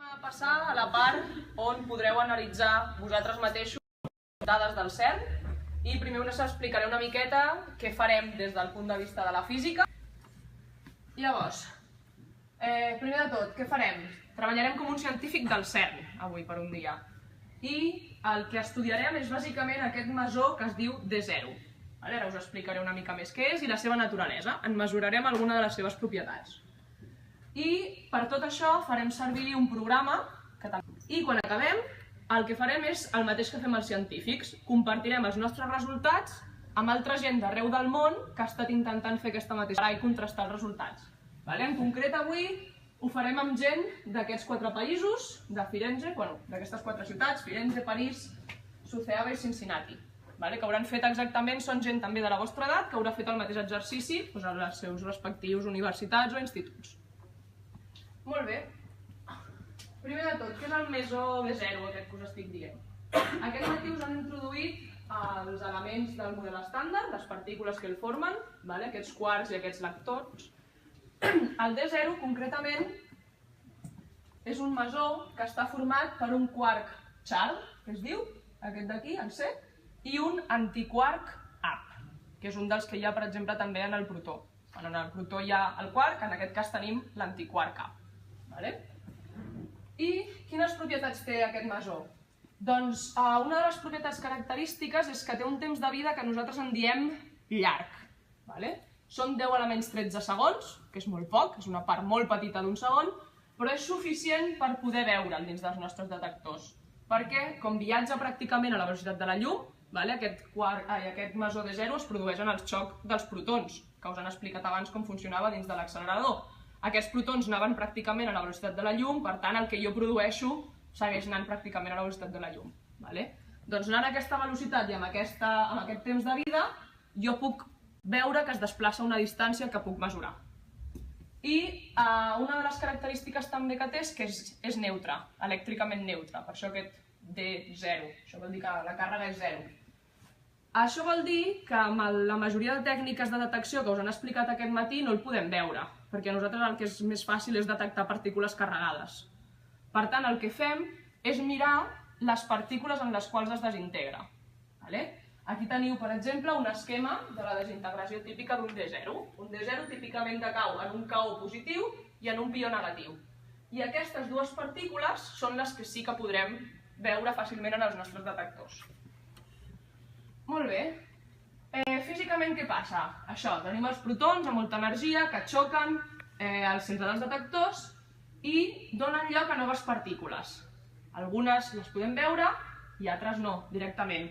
Passar a la part on podreu analitzar vosaltres mateixos dades del CERN i primer us explicaré una miqueta què farem des del punt de vista de la física. Llavors, primer de tot, què farem? Treballarem com un científic del CERN avui per un dia i el que estudiarem és bàsicament aquest mesó que es diu D0. Ara us explicaré una mica més què és i la seva naturalesa. En mesurarem alguna de les seves propietats. I per tot això farem servir un programa i quan acabem el que farem és el mateix que fem els científics. Compartirem els nostres resultats amb altra gent d'arreu del món que ha estat intentant fer aquesta mateixa i contrastar els resultats. En concret avui ho farem amb gent d'aquests 4 països, de Firenze, d'aquestes 4 ciutats, Firenze, París, Suceava i Cincinnati, que hauran fet exactament, són gent també de la vostra edat, que haurà fet el mateix exercici a les seus respectius universitats o instituts. Molt bé. Primer de tot, què és el mesó D0 aquest que us estic dient? Aquest matí us han introduït els elements del model estàndard, les partícules que el formen, aquests quarks i aquests leptons. El D0, concretament, és un mesó que està format per un quark char, que es diu, aquest d'aquí, el C, i un antiquark up, que és un dels que hi ha, per exemple, també en el protó. En el protó hi ha el quark, en aquest cas tenim l'antiquark up. I quines propietats té aquest mesó? Doncs una de les propietats característiques és que té un temps de vida que nosaltres en diem llarg. Són 10 elements 13 segons, que és molt poc, és una part molt petita d'un segon, però és suficient per poder veure'l dins dels nostres detectors. Perquè, com viatja pràcticament a la velocitat de la llum, aquest mesó D0 es produeix en el xoc dels protons, que us han explicat abans com funcionava dins de l'accelerador. Aquests protons anaven pràcticament a la velocitat de la llum, per tant el que jo produeixo segueix anant pràcticament a la velocitat de la llum. Doncs anant a aquesta velocitat i amb aquest temps de vida, jo puc veure que es desplaça a una distància que puc mesurar. I una de les característiques també que té és que és neutre, elèctricament neutre, per això aquest D0, això vol dir que la càrrega és 0. Això vol dir que amb la majoria de tècniques de detecció que us han explicat aquest matí no el podem veure, perquè a nosaltres el que és més fàcil és detectar partícules carregades. Per tant, el que fem és mirar les partícules en les quals es desintegra. Aquí teniu, per exemple, un esquema de la desintegració típica d'un D0. Un D0 típicament decau en un KO positiu i en un pió negatiu. I aquestes dues partícules són les que sí que podrem veure fàcilment en els nostres detectors. Molt bé. Físicament què passa? Això, tenim els protons amb molta energia que xoquen al centre dels detectors i donen lloc a noves partícules. Algunes les podem veure i altres no, directament.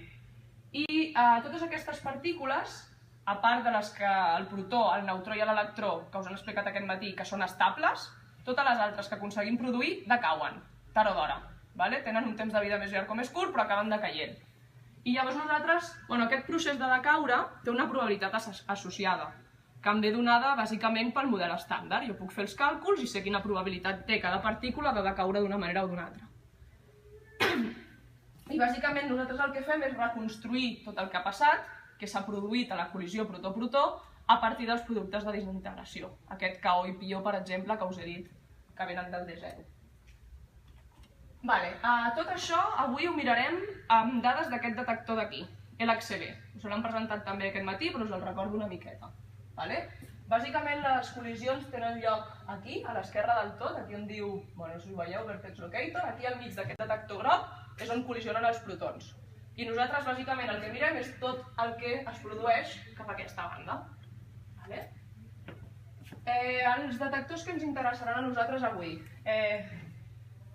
I totes aquestes partícules, a part de les que el protó, el neutró i l'electró, que us han explicat aquest matí, que són estables, totes les altres que aconseguim produir decauen, tard o d'hora. Tenen un temps de vida més llarg o més curt, però acaben decaient. I llavors nosaltres, aquest procés de decaure té una probabilitat associada, que em ve donada bàsicament pel model estàndard. Jo puc fer els càlculs i sé quina probabilitat té cada partícula de decaure d'una manera o d'una altra. I bàsicament nosaltres el que fem és reconstruir tot el que ha passat, que s'ha produït a la col·lisió protó-protó, a partir dels productes de desintegració. Aquest KO i pió, per exemple, que us he dit que venen del D0. Tot això avui ho mirarem amb dades d'aquest detector d'aquí, l'HCB. Us l'han presentat també aquest matí, però us el recordo una miqueta. Bàsicament les col·lisions tenen lloc aquí, a l'esquerra del tot, aquí on diu, no sé si ho veieu, Vertex Locator, aquí al mig d'aquest detector groc és on col·lisionen els protons. I nosaltres bàsicament el que mirem és tot el que es produeix cap a aquesta banda. Els detectors que ens interessaran a nosaltres avui.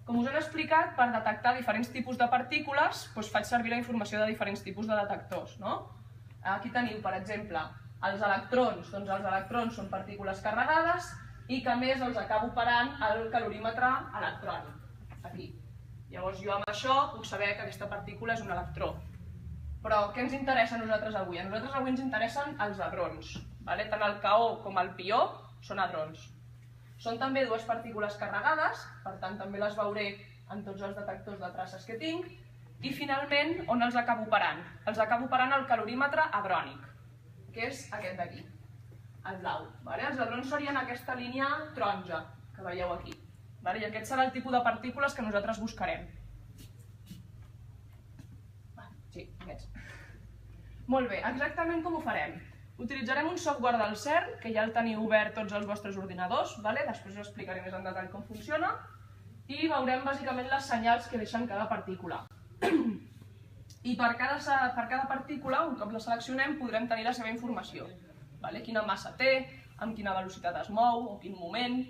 Com us he explicat, per detectar diferents tipus de partícules faig servir la informació de diferents tipus de detectors. Aquí teniu, per exemple, els electrons. Doncs els electrons són partícules carregades i que a més els acabo operant al calorímetre electrònic. Aquí. Llavors jo amb això puc saber que aquesta partícula és un electró. Però què ens interessa a nosaltres avui? A nosaltres avui ens interessen els hadrons. Tant el KO com el pió són hadrons. Són també dues partícules carregades, per tant també les veuré en tots els detectors de traces que tinc. I finalment, on els acabo operant? Els acabo operant al calorímetre hadrònic, que és aquest d'aquí, el blau. Els hadrons serien aquesta línia taronja que veieu aquí. I aquest serà el tipus de partícules que nosaltres buscarem. Sí, aquests. Molt bé, exactament com ho farem? Utilitzarem un software del CERN, que ja el teniu obert tots els vostres ordinadors, després us explicaré més en detall com funciona, i veurem bàsicament les senyals que deixen cada partícula. I per cada partícula, un cop la seleccionem, podrem tenir la seva informació. Quina massa té, amb quina velocitat es mou, o quin moment,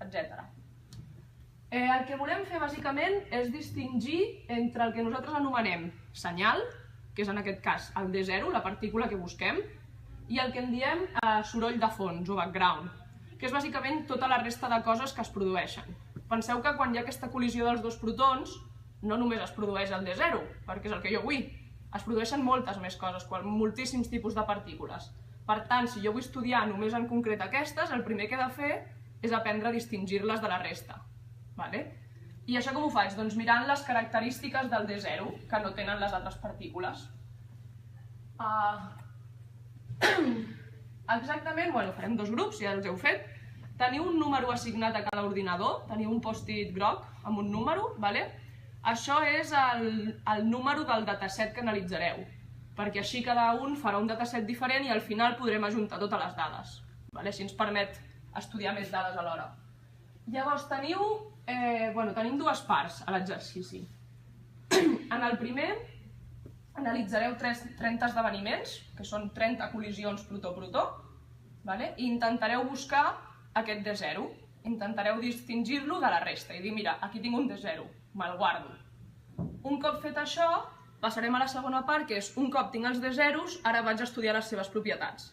etc. El que volem fer bàsicament és distingir entre el que nosaltres anomenem senyal, que és en aquest cas el D0, la partícula que busquem, i el que en diem soroll de fons o background, que és bàsicament tota la resta de coses que es produeixen. Penseu que quan hi ha aquesta col·lisió dels dos protons, no només es produeix el D0, perquè és el que jo vull, es produeixen moltes més coses, moltíssims tipus de partícules. Per tant, si jo vull estudiar només en concret aquestes, el primer que he de fer és aprendre a distingir-les de la resta. I això com ho faig? Doncs mirant les característiques del D0, que no tenen les altres partícules. Exactament, farem dos grups, ja els heu fet. Teniu un número assignat a cada ordinador, teniu un post-it groc amb un número, això és el número del dataset que analitzareu, perquè així cada un farà un dataset diferent i al final podrem ajuntar totes les dades. Així ens permet estudiar més dades alhora. Llavors tenim dues parts a l'exercici. En el primer analitzareu 30 esdeveniments, que són 30 col·lisions protó-protó, i intentareu buscar aquest D0. Intentareu distingir-lo de la resta i dir, mira, aquí tinc un D0, me'l guardo. Un cop fet això, passarem a la segona part, que és un cop tinc els D0s, ara vaig a estudiar les seves propietats.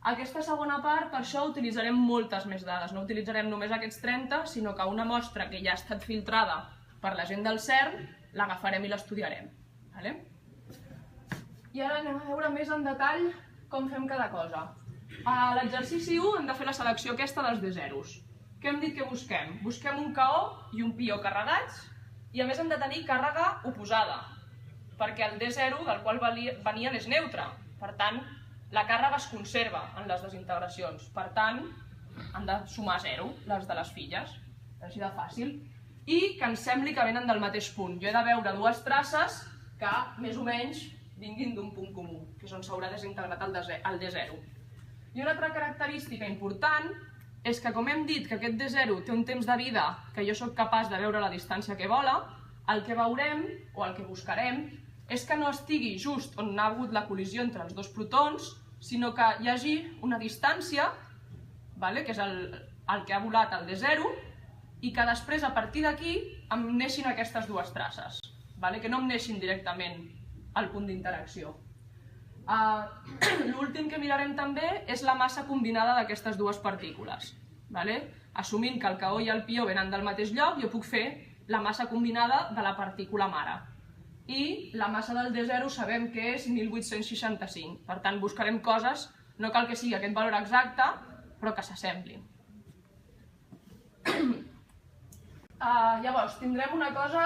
Aquesta segona part, per això utilitzarem moltes més dades, no utilitzarem només aquests 30, sinó que una mostra que ja ha estat filtrada per la gent del CERN, l'agafarem i l'estudiarem. I ara anem a veure més en detall com fem cada cosa. A l'exercici 1 hem de fer la selecció aquesta dels D0s. Què hem dit que busquem? Busquem un KO i un pió carregats i a més hem de tenir càrrega oposada, perquè el D0 del qual venien és neutre, per tant, la càrrega es conserva en les desintegracions, per tant, han de sumar 0, les de les filles, així de fàcil, i que ens sembli que venen del mateix punt. Jo he de veure dues traces que, més o menys, vinguin d'un punt comú, que és on s'haurà desintegrat el D0. I una altra característica important és que, com hem dit que aquest D0 té un temps de vida que jo sóc capaç de veure la distància que vola, el que veurem, o el que buscarem, és que no estigui just on ha hagut la col·lisió entre els dos protons, sinó que hi hagi una distància, que és el que ha volat el D0, i que després, a partir d'aquí, em neixin aquestes dues traces, que no em neixin directament al punt d'interacció. L'últim que mirarem també és la massa combinada d'aquestes dues partícules. Assumint que el KO i el pió venen del mateix lloc, jo puc fer la massa combinada de la partícula mare. I la massa del D0 sabem que és 1865. Per tant, buscarem coses, no cal que sigui aquest valor exacte, però que s'assemblin. Llavors, tindrem una cosa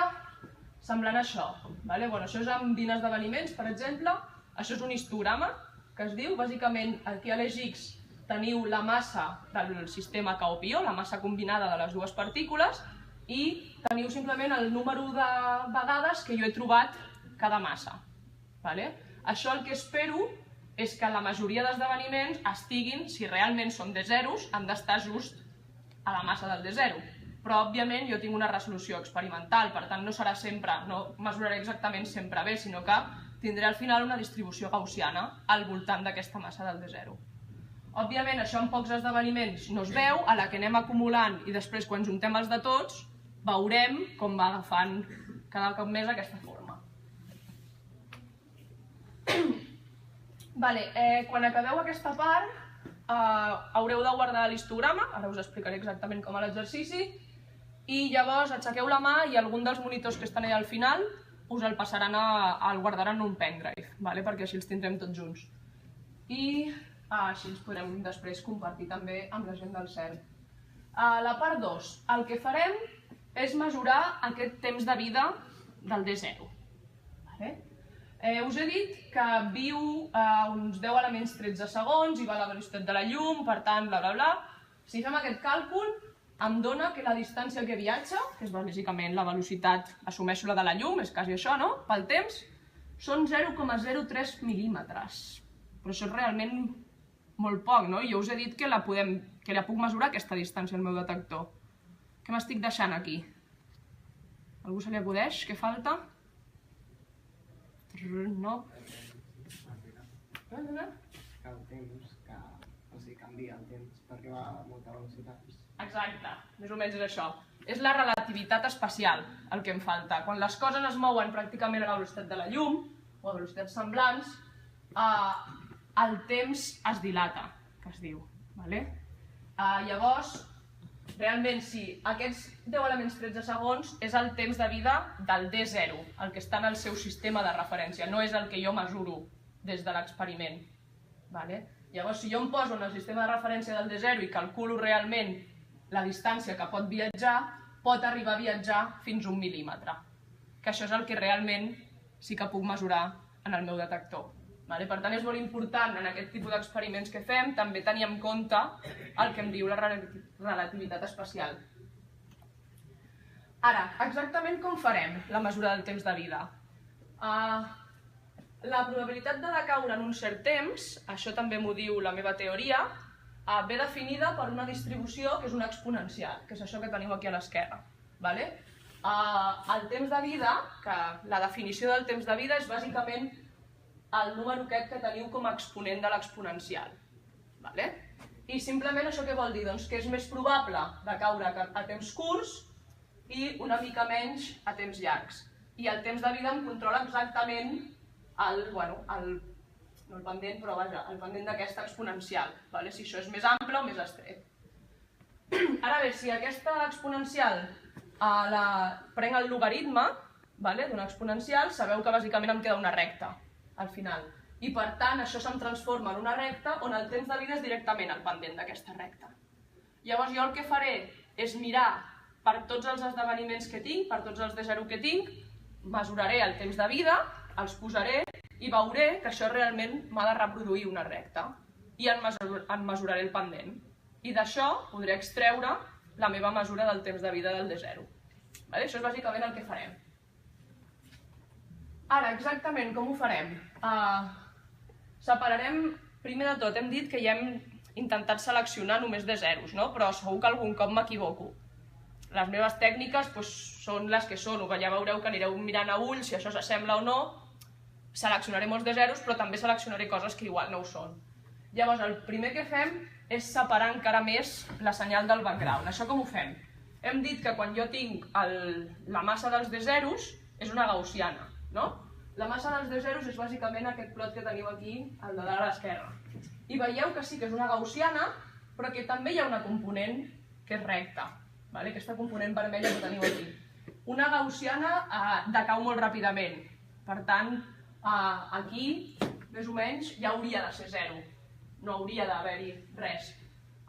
semblant a això. Això és amb 20 esdeveniments, per exemple. Això és un histograma, que es diu, bàsicament, aquí a l'eix X teniu la massa del sistema KO-pió, la massa combinada de les dues partícules, i teniu simplement el número de vegades que jo he trobat cada massa. Això el que espero és que la majoria d'esdeveniments estiguin, si realment són D0s, han d'estar just a la massa del D0. Però, òbviament, jo tinc una resolució experimental, per tant, no serà sempre, no mesuraré exactament sempre bé, sinó que tindré al final una distribució gaussiana al voltant d'aquesta massa del D0. Òbviament, això en pocs esdeveniments no es veu, a la que anem acumulant i després, quan juntem els de tots, veurem com va agafant cada cop més aquesta forma. Quan acabeu aquesta part, haureu de guardar l'histograma, ara us explicaré exactament com a l'exercici, i llavors aixequeu la mà i algun dels monitors que estan allà al final us el passaran el guardaran en un pendrive, perquè així els tindrem tots junts. I així els podrem després compartir també amb la gent del CERN. La part 2, el que farem és mesurar aquest temps de vida del D0. Us he dit que viu uns 10 elements 13 segons i va a la velocitat de la llum, per tant, bla bla bla. Si fem aquest càlcul, em dona que la distància que viatja, que és bàsicament la velocitat, assumeixo la de la llum, és quasi això, no?, pel temps, són 0,03 mil·límetres. Però això és realment molt poc, no? Jo us he dit que la puc mesurar aquesta distància al meu detector. Què m'estic deixant aquí? Algú se li acudeix? Què falta? No? Que el temps, canvia el temps perquè va a molta velocitat. Exacte, més o menys és això. És la relativitat espacial el que em falta. Quan les coses es mouen pràcticament a la velocitat de la llum, o a velocitats semblants, el temps es dilata, que es diu. Llavors, realment, si aquests 10 elements 13 segons és el temps de vida del D0, el que està en el seu sistema de referència, no és el que jo mesuro des de l'experiment. Llavors, si jo em poso en el sistema de referència del D0 i calculo realment la distància que pot viatjar, pot arribar a viatjar fins a 1 mil·límetre, que això és el que realment sí que puc mesurar en el meu detector. Per tant, és molt important en aquest tipus d'experiments que fem també tenir en compte el que em diu la relativitat espacial. Ara, exactament com farem la mesura del temps de vida? La probabilitat de decaure en un cert temps, això també m'ho diu la meva teoria, ve definida per una distribució que és una exponencial, que és això que teniu aquí a l'esquerra. El temps de vida, la definició del temps de vida és bàsicament el número aquest que teniu com a exponent de l'exponencial. I simplement això què vol dir? Doncs que és més probable decaure a temps curts i una mica menys a temps llargs. I el temps de vida em controla exactament no el pendent, però vaja, el pendent d'aquesta exponencial, si això és més ample o més estret. Ara bé, si aquesta exponencial prenc el logaritme d'una exponencial, sabeu que bàsicament em queda una recta al final. I per tant, això se'm transforma en una recta on el temps de vida és directament el pendent d'aquesta recta. Llavors jo el que faré és mirar per tots els esdeveniments que tinc, per tots els D0 que tinc, mesuraré el temps de vida, els posaré i veuré que això realment m'ha de reproduir una recta i en mesuraré el pendent. I d'això podré extreure la meva mesura del temps de vida del D0. Això és bàsicament el que farem. Ara, exactament com ho farem? Separarem, primer de tot, hem dit que ja hem intentat seleccionar només D0s, però segur que algun cop m'equivoco. Les meves tècniques són les que són, ja veureu que anireu mirant a ull si això s'assembla o no. Seleccionaré molts D0s, però també seleccionaré coses que igual no ho són. Llavors, el primer que fem és separar encara més la senyal del background. Això com ho fem? Hem dit que quan jo tinc la massa dels D0s és una gaussiana, no? La massa dels D0s és bàsicament aquest plot que teniu aquí, el de dalt a l'esquerra. I veieu que sí que és una gaussiana, però que també hi ha una component que és recta. Aquesta component vermella que teniu aquí. Una gaussiana decau molt ràpidament. Per tant, aquí, més o menys, ja hauria de ser 0. No hauria d'haver-hi res.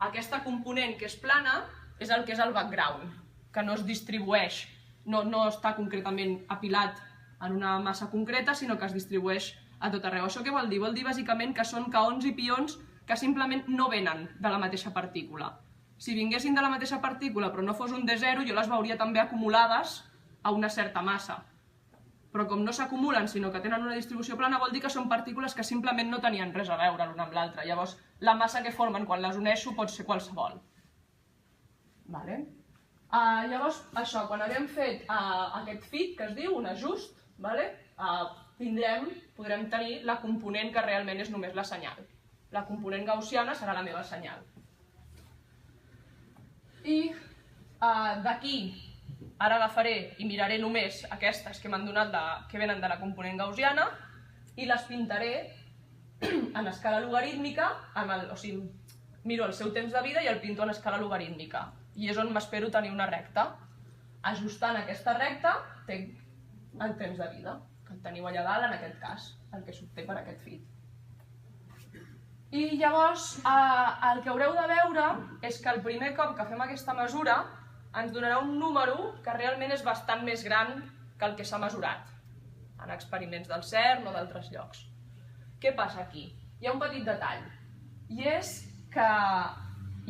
Aquesta component que és plana és el que és el background, que no es distribueix, no està concretament apilat en una massa concreta, sinó que es distribueix a tot arreu. Això què vol dir? Vol dir bàsicament que són kaons i pions que simplement no venen de la mateixa partícula. Si vinguessin de la mateixa partícula però no fos un D0, jo les veuria també acumulades a una certa massa. Però com no s'acumulen, sinó que tenen una distribució plana, vol dir que són partícules que simplement no tenien res a veure l'una amb l'altra. Llavors, la massa que formen quan les uneixo pot ser qualsevol. Llavors, això, quan haguem fet aquest fit, que es diu, un ajust, podrem tenir la component que realment és només la senyal. La component gaussiana serà la meva senyal. I d'aquí, ara agafaré i miraré només aquestes que m'han donat que venen de la component gaussiana i les pintaré en escala logarítmica, o sigui, miro el seu temps de vida i el pinto en escala logarítmica. I és on m'espero tenir una recta. Ajustant aquesta recta, tinc el temps de vida, que el teniu allà dalt en aquest cas, el que s'obté per aquest fit. I llavors, el que haureu de veure és que el primer cop que fem aquesta mesura ens donarà un número que realment és bastant més gran que el que s'ha mesurat en experiments del CERN o d'altres llocs. Què passa aquí? Hi ha un petit detall, i és que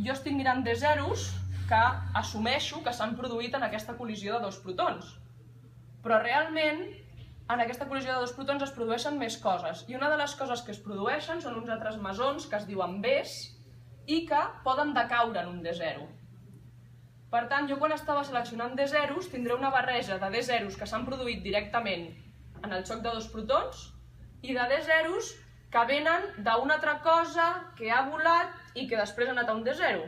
jo estic mirant D0s que assumeixo que s'han produït en aquesta col·lisió de dos protons. Però realment, en aquesta col·lisió de dos protons es produeixen més coses, i una de les coses que es produeixen són uns altres mesons que es diuen Bs i que poden decaure en un D0. Per tant, jo quan estava seleccionant D0s tindré una barreja de D0s que s'han produït directament en el xoc de dos protons i de D0s que venen d'una altra cosa que ha volat i que després ha anat a un D0.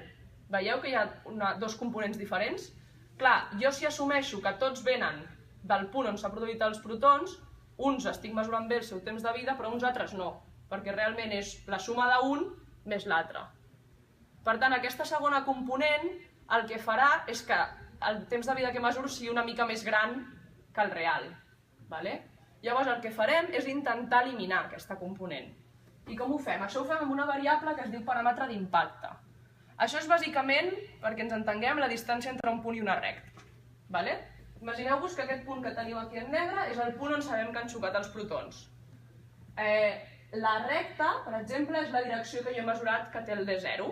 Veieu que hi ha dos components diferents? Clar, jo si assumeixo que tots venen del punt on s'ha produït els protons, uns estic mesurant bé el seu temps de vida, però uns altres no, perquè realment és la suma d'un més l'altre. Per tant, aquesta segona component el que farà és que el temps de vida que mesuro sigui una mica més gran que el real. Llavors el que farem és intentar eliminar aquesta component. I com ho fem? Això ho fem amb una variable que es diu paràmetre d'impacte. Això és bàsicament, perquè ens entenguem, la distància entre un punt i una recta. Imagineu-vos que aquest punt que teniu aquí en negre és el punt on sabem que han xocat els protons. La recta, per exemple, és la direcció que jo he mesurat que té el D0.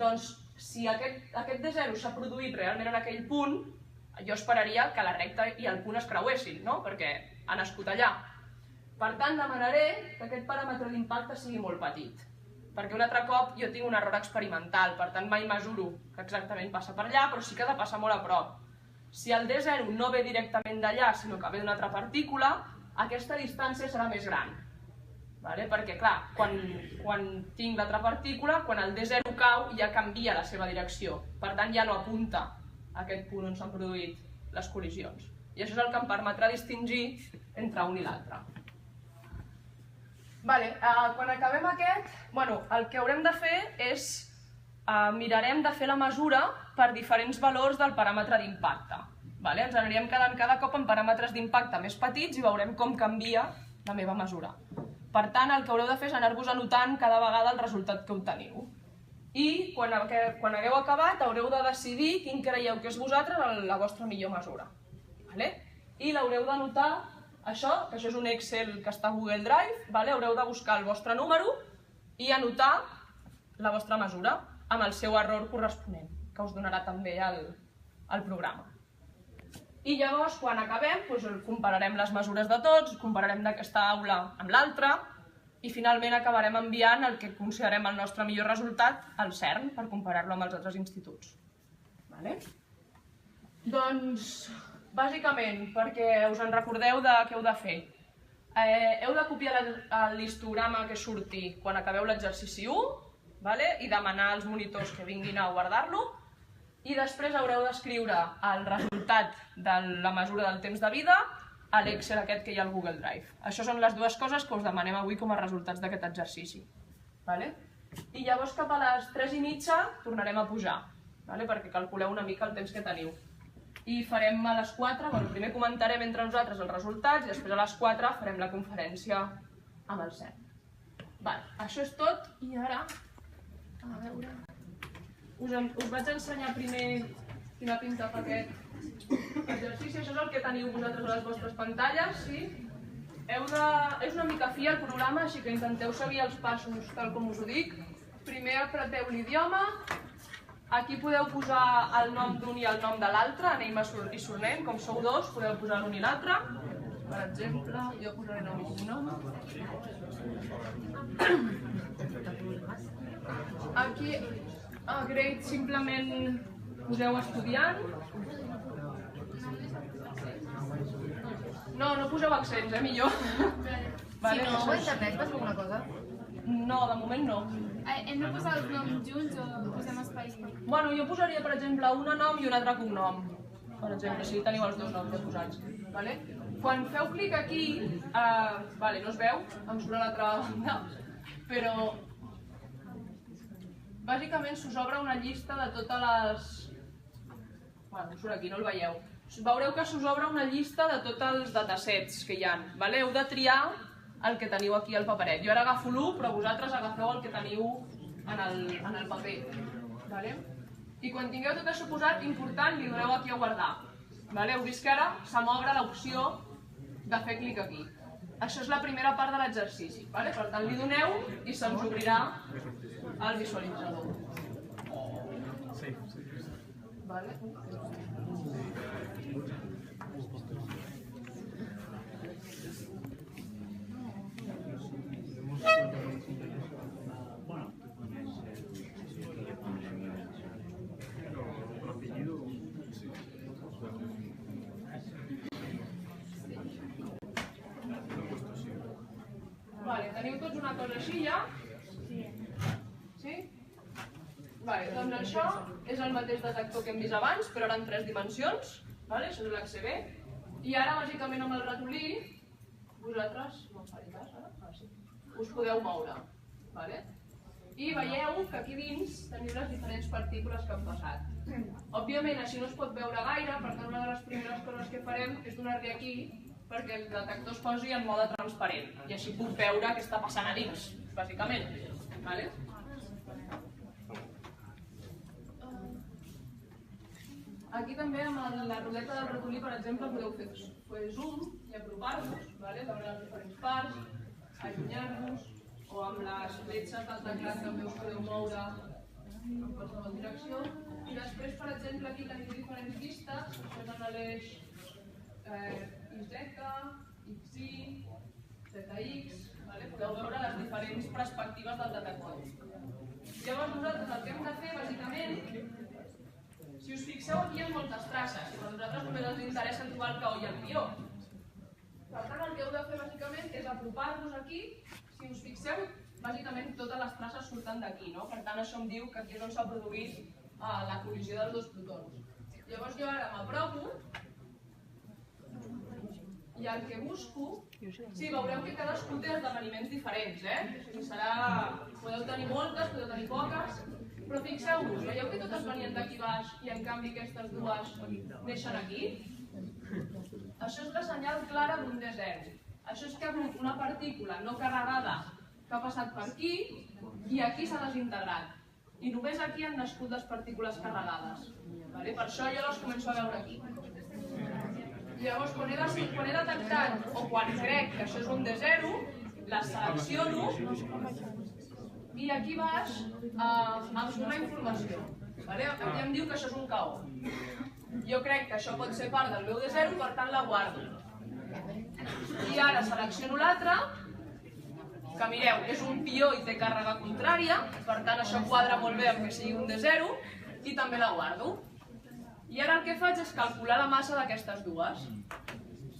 Doncs, si aquest D0 s'ha produït realment en aquell punt, jo esperaria que la recta i el punt es creuessin, perquè ha nascut allà. Per tant, demanaré que aquest paràmetre d'impacte sigui molt petit, perquè un altre cop jo tinc un error experimental, per tant mai mesuro que exactament passa per allà, però sí que ha de passar molt a prop. Si el D0 no ve directament d'allà, sinó que ve d'una altra partícula, aquesta distància serà més gran. Perquè, clar, quan tinc l'altra partícula, quan el D0 cau, ja canvia la seva direcció. Per tant, ja no apunta a aquest punt on s'han produït les col·lisions. I això és el que em permetrà distingir entre un i l'altre. Quan acabem aquest, el que haurem de fer és mirarem de fer la mesura per diferents valors del paràmetre d'impacte. Ens anirem quedant cada cop amb paràmetres d'impacte més petits i veurem com canvia la meva mesura. Per tant, el que haureu de fer és anar-vos anotant cada vegada el resultat que obteniu. I quan hagueu acabat haureu de decidir quin creieu que és vosaltres la vostra millor mesura. I l'haureu d'anotar, això, que això és un Excel que està a Google Drive, haureu de buscar el vostre número i anotar la vostra mesura amb el seu error corresponent, que us donarà també el programa. I llavors, quan acabem, compararem les mesures de tots, compararem d'aquesta aula amb l'altra i finalment acabarem enviant el que considerem el nostre millor resultat al CERN per comparar-lo amb els altres instituts. Doncs, bàsicament, perquè us en recordeu de què heu de fer. Heu de copiar l'histograma que surti quan acabeu l'exercici 1 i demanar als monitors que vinguin a guardar-lo. I després haureu d'escriure el resultat de la mesura del temps de vida a l'Excel aquest que hi ha al Google Drive. Això són les dues coses que us demanem avui com a resultats d'aquest exercici. I llavors cap a les 3:30 tornarem a pujar, perquè calculeu una mica el temps que teniu. I farem a les 4, primer comentarem entre nosaltres els resultats i després a les 4 farem la conferència amb el CERN. Això és tot i ara, a veure... Us vaig ensenyar primer quina pinta fa aquest exercici. Això és el que teniu vosaltres a les vostres pantalles. És una mica fi el programa, així que intenteu seguir els passos tal com us ho dic. Primer apreteu l'idioma. Aquí podeu posar el nom d'un i el nom de l'altre, anem i sornem. Com sou dos, podeu posar l'un i l'altre. Per exemple, jo posaré nom i cognom. Aquí... A grade simplement poseu estudiant. No poseu accents, millor. Si no, a internet fas alguna cosa? No, de moment no. Hem de posar els noms junts o posem espai? Jo posaria, per exemple, un nom i un altre cognom. Per exemple, si teniu els dos noms ja posats. Quan feu clic aquí, no es veu, em surt a l'altra banda, però... Bàsicament s'us obre una llista de totes les... Em surt aquí, no el veieu. Veureu que s'us obre una llista de tots els datasets que hi ha. Heu de triar el que teniu aquí al paperet. Jo ara agafo l'1, però vosaltres agafeu el que teniu en el paper. I quan tingueu tot això posat, important, li doneu aquí a guardar. Heu vist que ara se m'obre l'opció de fer clic aquí. Això és la primera part de l'exercici. Per tant, li doneu i se'ns obrirà el visualitzador. Teniu tots una cosa així ja? Sí? Doncs això és el mateix detector que hem vist abans, però ara en 3 dimensions. Això és l'XB. I ara, bàsicament, amb el ratolí, vosaltres, no em faré cas ara? Sí. Us podeu moure. I veieu que aquí dins teniu les diferents partícules que han passat. Òbviament, així no es pot veure gaire, per tant, una de les primeres coses que farem és donar-li aquí perquè el detector es posi en mode transparent i així puc veure què està passant a dins, bàsicament. Aquí també amb la ruleta del ratolí, per exemple, podeu fer zoom i apropar-vos, veure les diferents parts, allunyar-vos, o amb les fletxes del teclat també us podeu moure en qualsevol direcció. I després, per exemple, aquí teniu diferents vistes, això és en l'eix YZ, XY, ZX, podeu veure les diferents perspectives del detector. Llavors nosaltres el que hem de fer, bàsicament, si us fixeu aquí hi ha moltes traces, i a nosaltres només ens interessa trobar el caó i el pió. Per tant, el que heu de fer bàsicament és apropar-vos aquí. Si us fixeu, bàsicament totes les traces surten d'aquí, per tant això em diu que aquí és on s'ha produït la col·lisió dels dos protons. Llavors jo ara m'apropo i el que busco, sí, veureu que cadascú té esdeveniments diferents, podeu tenir moltes, podeu tenir poques, però fixeu-vos, veieu que totes venien d'aquí baix i en canvi aquestes dues neixen aquí? Això és la senyal clara d'un D0. Això és que ha hagut una partícula no carregada que ha passat per aquí i aquí s'ha desintegrat. I només aquí han nascut les partícules carregades. Per això jo les començo a veure aquí. Llavors, quan he detectat o quan crec que això és un D0, les selecciono i aquí baix em dona informació. Aquí em diu que això és un caó. Jo crec que això pot ser part del meu D0, per tant la guardo. I ara selecciono l'altre, que mireu, és un pió i té càrrega contrària, per tant això quadra molt bé amb que sigui un D0, i també la guardo. I ara el que faig és calcular la massa d'aquestes dues.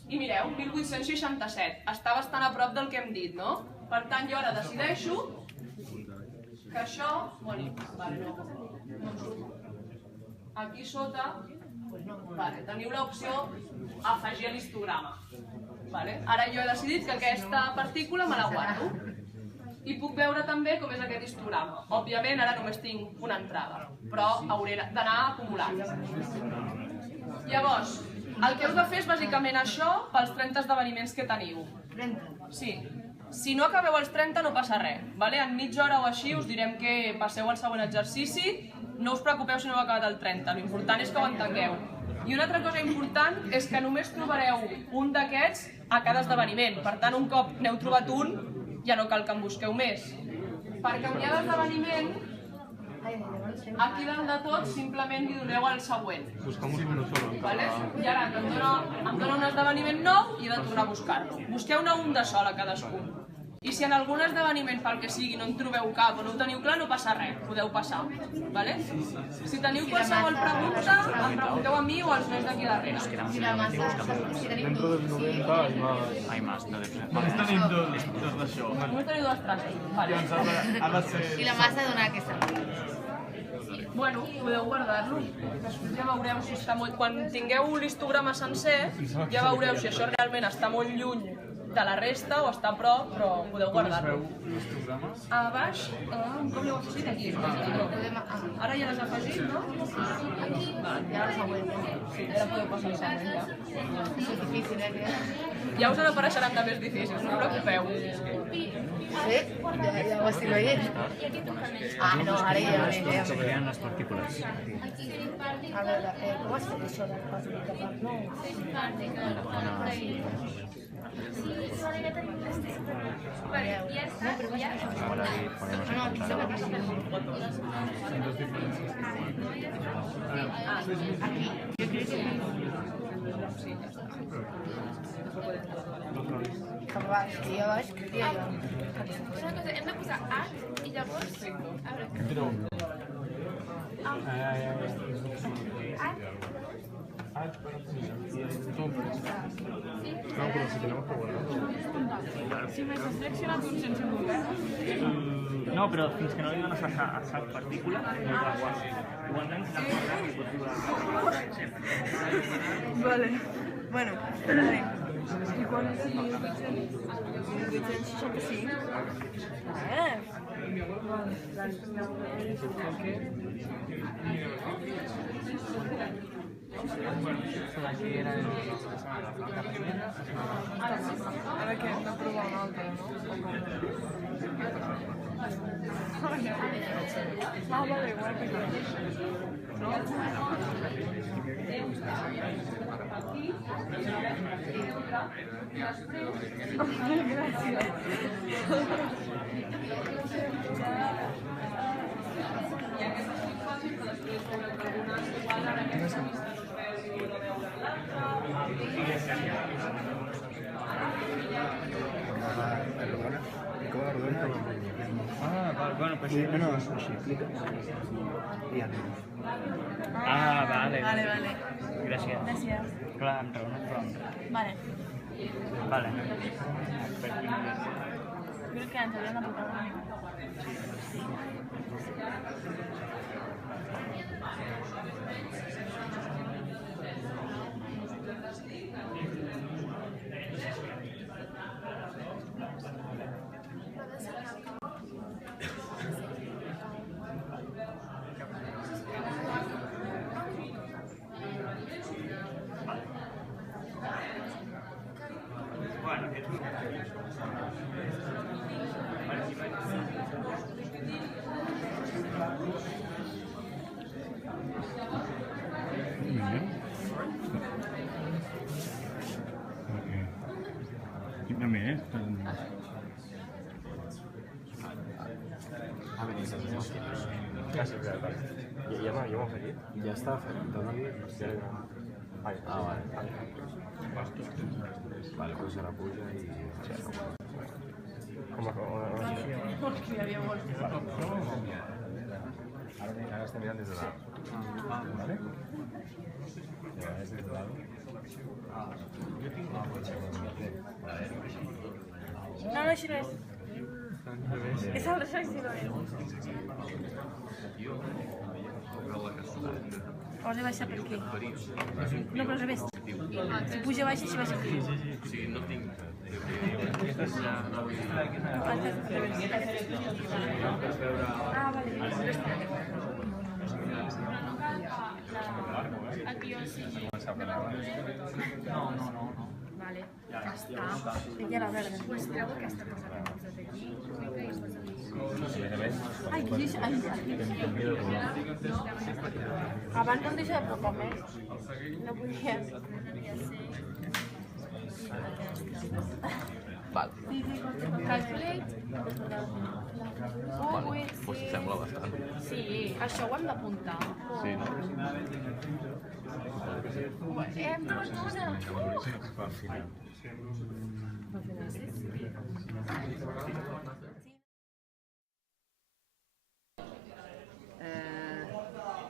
I mireu, 1867, està bastant a prop del que hem dit, no? Per tant, jo ara decideixo que això... Aquí sota teniu l'opció afegir a l'histograma. Ara jo he decidit que aquesta partícula me la guardo. I puc veure també com és aquest histograma. Òbviament ara només tinc una entrada, però hauré d'anar acumulant. Llavors, el que heu de fer és bàsicament això pels 30 esdeveniments que teniu. 30? Sí. Si no acabeu els 30 no passa res. En mitja hora o així us direm que passeu al següent exercici. No us preocupeu si no heu acabat el 30, l'important és que ho entengueu. I una altra cosa important és que només trobareu un d'aquests a cada esdeveniment. Per tant, un cop n'heu trobat un, ja no cal que en busqueu més. Per canviar d'esdeveniment, aquí dalt de tot simplement li doneu al següent. I ara em dona un esdeveniment nou i he de tornar a buscar-lo. Busqueu-ne un de sol a cadascun. I si en algun esdeveniment, pel que sigui, no en trobeu cap o no ho teniu clar, no passa res, podeu passar. Si teniu qualsevol pregunta, em pregunteu a mi o als nois d'aquí darrere. Si la massa, si tenim Dentro del 90 hay más. Només tenim dos d'això. Només teniu dues traces. I la massa dona aquesta. Bueno, podeu guardar-lo. Després ja veureu si està molt... Quan tingueu l'histograma sencer, ja veureu si això realment està molt lluny de la resta o està a prop, però podeu guardar-lo. A baix, com l'heu afegit aquí? Ara ja l'has afegit, no? I ara la següent. Sí, ara podeu passar el següent, ja. És difícil, Ja us n'apareixeran de més difícils, no us preocupeu. Sí? Ja ho estic veient. No, ara ja ho veiem. Se crean las partículas. A veure, com has fet això del pas de part? No. vale, ya tenim les Vale, ja està, ja. No, aquí se aquí. Jo crec que cap baix, aquí a baix, que hi ha allò. Una cosa, hem de posar H i llavors... A veure... Si m'has seleccionat un sense voler. No, però fins que no li dones a sap partícula, no la guardi. Igualment, si la guardes, li pots posar. Vale. Bueno, a veure. I quan és el 1865? Aquí era la primera. Ara que hem de provar una altra, no? Ah, vale, igual que no? Bueno, pues sí. No, així, clica. I ja no. Vale. Vale, vale. Gràcies. Gràcies. Clar, em raona, però em raona. Vale. Vale. Crec que ens hauríem de portar una mica. Ja està fet, dona-li... Vale. Vale, pues ara puja i... Hòstia, hi havia molt. Ara està mirant des de dalt. Vale? Ja, és des de dalt. No, així no és. És al revés, així no és. Has de baixar per aquí. No, però al revés. Si puja baix, així baixa aquí. Sí, no tinc... Ah, vale. Aquí o sí. No. Vale, ja està. I ara verda. Pues treu aquesta cosa que hem posat aquí. Clica i es posa aquí. Ai, que és... Ai, abans no em deixa de provar més. No podia. Val. Calculate. Vale. Pues sembla bastant. Sí, això ho hem d'apuntar. Sí, no? Hem trobat cosa.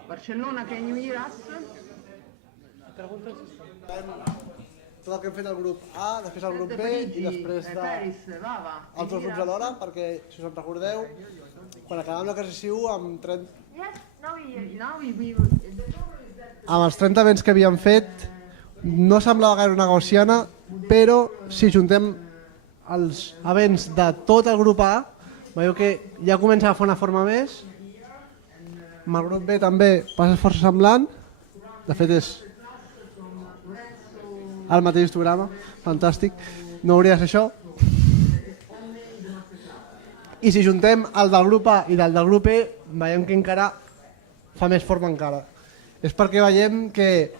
Barcelona, què aniràs? Tot el que hem fet al grup A, després al grup B i després Paris, va. els dos grups alhora, perquè, si us en recordeu, quan acabàvem la classe 1 amb 30... Amb els 30 events que havíem fet, no semblava gaire una gaussiana, però si juntem els events de tot el grup A, veieu que ja comença a fer una forma més. Amb el grup B també passa força semblant, de fet és el mateix histograma, fantàstic, no hauria de ser això. I si juntem el del grup A i el del grup E, veiem que encara fa més forma encara. És perquè veiem que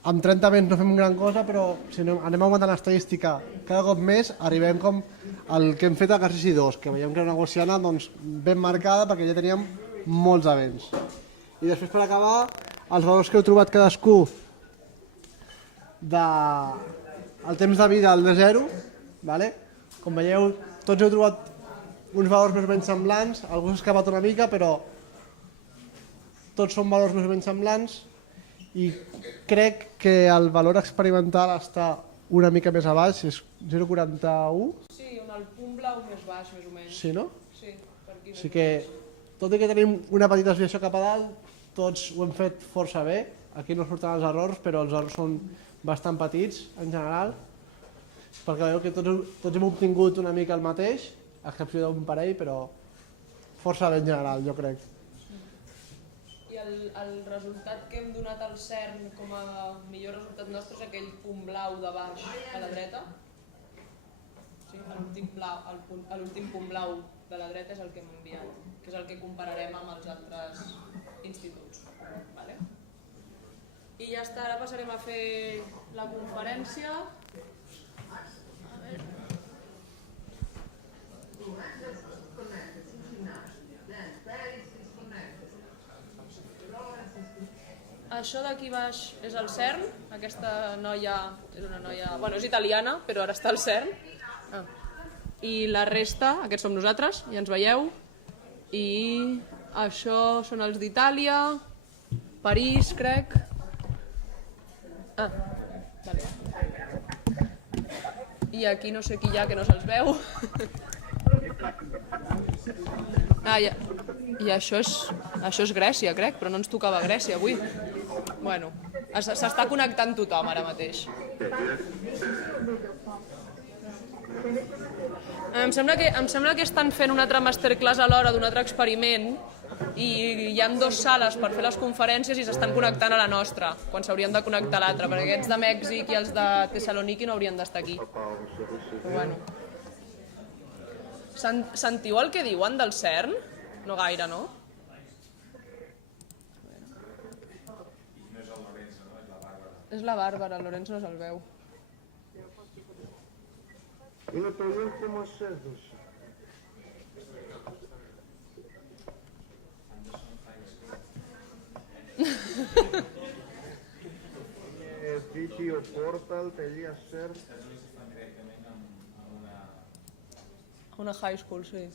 amb 30 vents no fem gran cosa, però si anem augmentant l'estadística cada cop més, arribem com el que hem fet a l'exercici 2, que veiem que era una gaussiana ben marcada perquè ja teníem molts vents. I després, per acabar, els valors que heu trobat cadascú del temps de vida al D0, com veieu, tots heu trobat uns valors més o menys semblants, algú s'ha escapat una mica, però tots són valors més o menys semblants, i crec que el valor experimental està una mica més a baix, és 0,41. Sí, on el punt blau més baix, més o menys. Sí, no? Sí, per aquí. Així que, tot i que tenim una petita desviació cap a dalt, tots ho hem fet força bé. Aquí no surten els errors, però els errors són bastant petits, en general, perquè veieu que tots hem obtingut una mica el mateix, a excepció d'un parell, però força bé en general, jo crec. I el resultat que hem donat al CERN com a millor resultat nostre és aquell punt blau de baix a la dreta. Sí, l'últim punt blau de la dreta és el que hem enviat, que és el que compararem amb els altres instituts. I ja està, ara passarem a fer la conferència. Això d'aquí baix és el CERN, aquesta noia és una noia, bueno, és italiana, però ara està al CERN. I la resta, aquests som nosaltres, ja ens veieu. I això són els d'Itàlia, París, crec. Vale. I aquí no sé qui hi ha que no se'ls veu. I això és Grècia, crec, però no ens tocava Grècia avui. Bueno, s'està connectant tothom ara mateix. Em sembla que estan fent una altra masterclass alhora d'un altre experiment i hi ha 2 sales per fer les conferències i s'estan connectant a la nostra, quan s'haurien de connectar a l'altra, perquè aquests de Mèxic i els de Thessaloniki no haurien d'estar aquí. Però bueno. Sentiu el que diuen del CERN? No gaire, no? És la Bàrbara, el Lorenzo no se'l veu. Una high school, sí.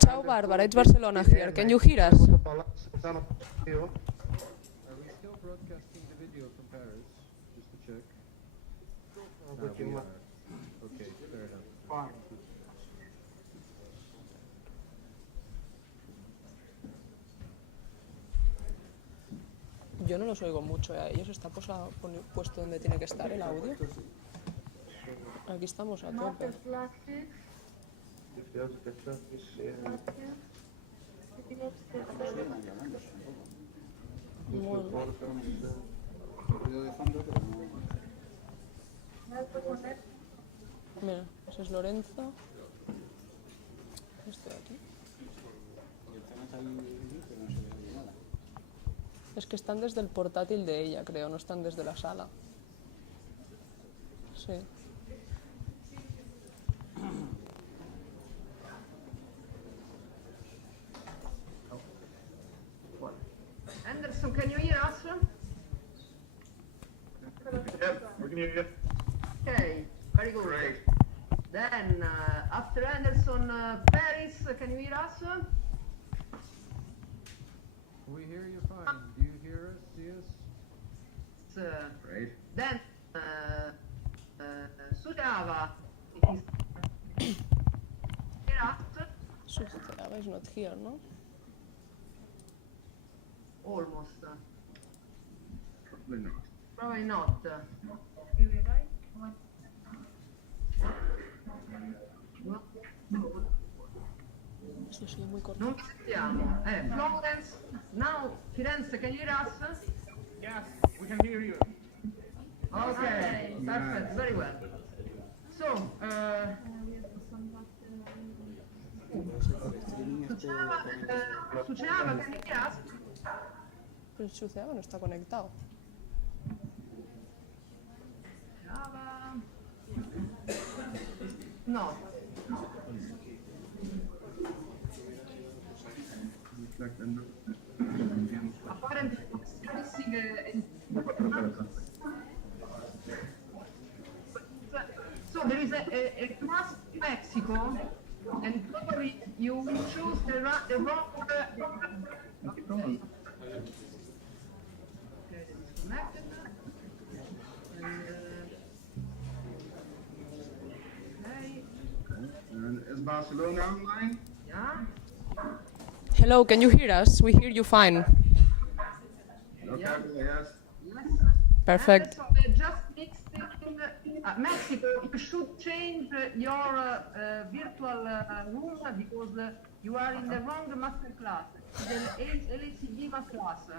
Ciao Barbara, it's Barcelona here. Can you hear us? Are we still broadcasting the video from Paris? Just to check. We are. Okay, fair enough. Yo no los oigo mucho, a ellos está puesto donde tiene que estar el audio. Aquí estamos a tope. Mira, ese es Lorenzo. Este de aquí. Es que están desde el portátil de ella, creo, no están desde la sala. Sí. Anderson, can you hear us? Yep, we can hear you. Okay, very good. Great. Then, after Anderson, Paris, can you hear us? We hear you fine. Do you hear us? See us? Great. Then, Sujava. Hear us? Sujava is not here, no? Almost. Probably not. Probably not. Sì, sì, è muy corto. Non vi sentiamo. Florence, now Firenze, can you hear us? Yes, we can hear you. Okay, perfect, very well. So, Suceava, can you hear us? Pero el suceaba no está conectado. No. Apparently, so there is a class in Mexico, and probably you will choose the wrong. Okay, disconnected. And is Barcelona online? Yeah. Hello, can you hear us? We hear you fine. Okay, yes. Perfect. So just mixing Mexico. You should change your virtual room because you are in the wrong master class. The LACB master class.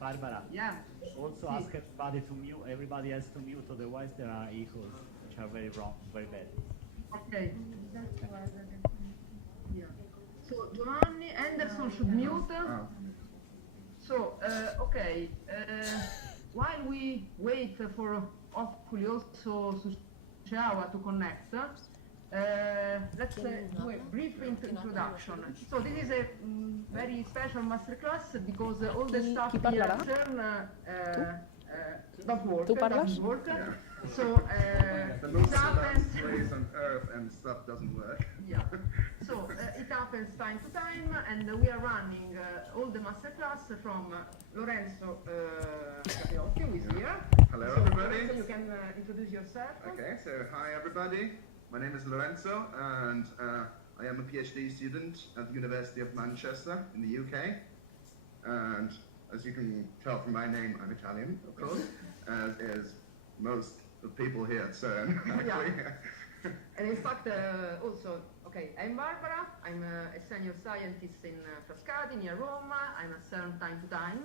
Barbara. Yeah. Also ask everybody else to mute, otherwise there are echoes which are very wrong, very bad. Okay. Yeah. So Giovanni Anderson should mute. So okay. While we wait for hopefully also Suceava to connect, let's do a brief introduction. So this is a very special masterclass because all the stuff here don't work. So The it most happens. place on Earth and stuff doesn't work. Yeah. So it happens time to time, and we are running all the masterclass from Lorenzo Capiocchi, who is here. Hello, So, everybody. Lorenzo, you can introduce yourself. Okay, so hi everybody. My name is Lorenzo, and I am a PhD student at the University of Manchester in the UK. And as you can tell from my name, I'm Italian, of course, as is most of the people here at CERN, actually. Yeah. And in fact, also, okay, I'm Barbara. I'm a senior scientist in Frascati, near Rome. I'm at CERN time to time,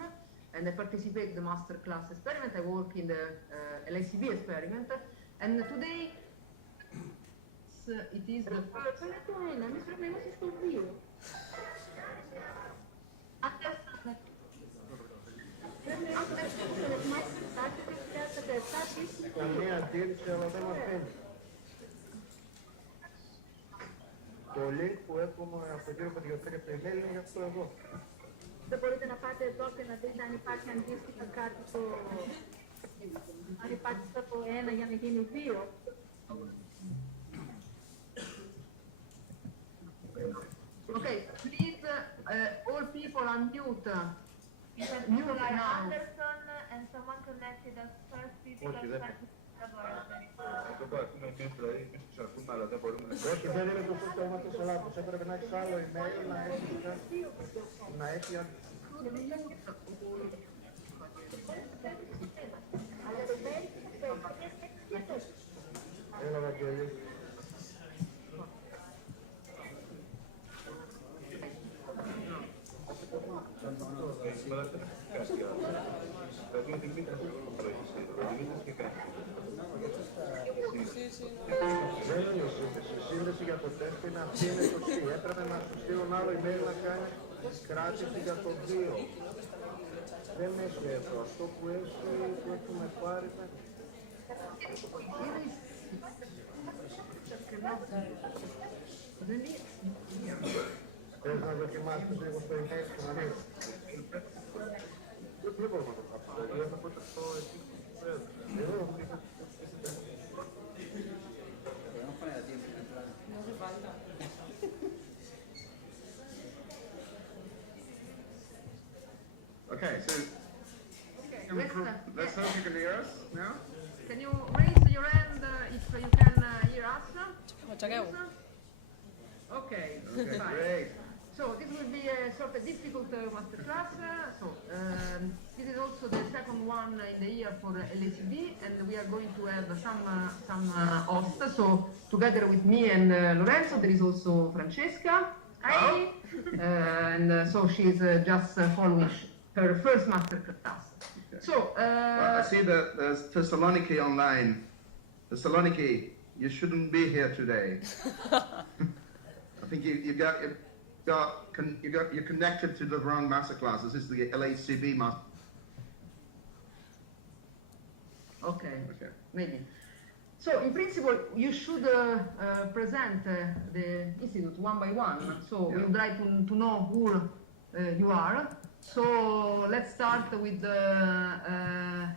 and I participate in the master class experiment. I work in the LACB experiment, and today it is the first. Το link που έχουμε από το κύριο Παντιωτήρη από το email είναι για αυτό εδώ. Δεν μπορείτε να πάτε εδώ και να δείτε αν υπάρχει αντίστοιχα κάτι στο... αν υπάρχει το ένα για να γίνει δύο. Okay, please, all people unmute. Mute now. Anderson and someone connected as first physical science laboratory. Όχι, δεν είναι το θέμα της Ελλάδος. Έπρεπε να έχεις άλλο email, να έχει... Έλα, Βαγγέλη. Δεν είναι η σύνδεση για το τεστ είναι αυτή, είναι σωστή. Έπρεπε να σου στείλουν άλλο email να κάνει κράτηση για το 2. Δεν έχει εδώ. Αυτό που έχουμε πάρει Θες να δοκιμάσεις λίγο στο email και να δεις. Δεν μπορούμε να το κάνουμε. Δεν μπορούμε να το Okay, so let's hope you can hear us now. Can you raise your hand if you can hear us? Okay, fine. Great. So this will be a sort of difficult masterclass. So this is also the second one in the year for LACB, and we are going to have some hosts. So together with me and Lorenzo, there is also Francesca. Hi. And so she is just following her first masterclass. So I see that there's Thessaloniki online. Thessaloniki, you shouldn't be here today. I think you're connected to the wrong masterclass. This is the LACB master. Okay. Maybe. So, in principle, you should present the institute one by one. So, we would like to know who you are. So, let's start with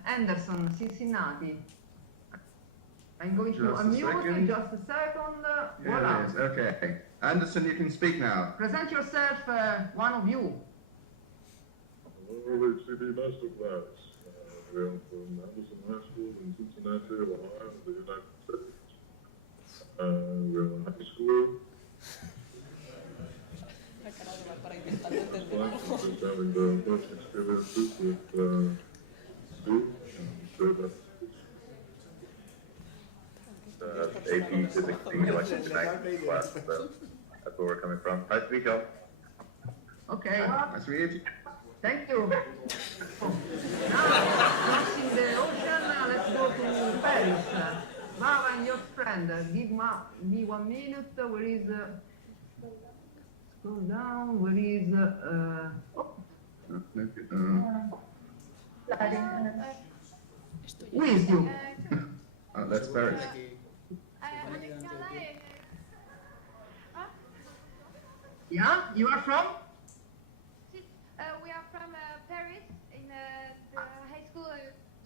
Anderson, Cincinnati. I'm going to unmute just a second. Voila. It is. Okay. Anderson, you can speak now. Present yourself, one of you. Hello, HCB Masterclass. I'm from Anderson High School in Cincinnati, Ohio, the United States. We're in high school. Just having the first experiences with school. AP Physics Simulation Connexions class, so that's where we're coming from. Nice to meet y'all. Okay. Nice to meet you. Thank you. Now, crossing the ocean, let's go to Paris. Mara and your friend, give me 1 minute. Where is... scroll down. Where is... Who is you? That's Paris. Yeah? You are from? We are from Paris, in the high school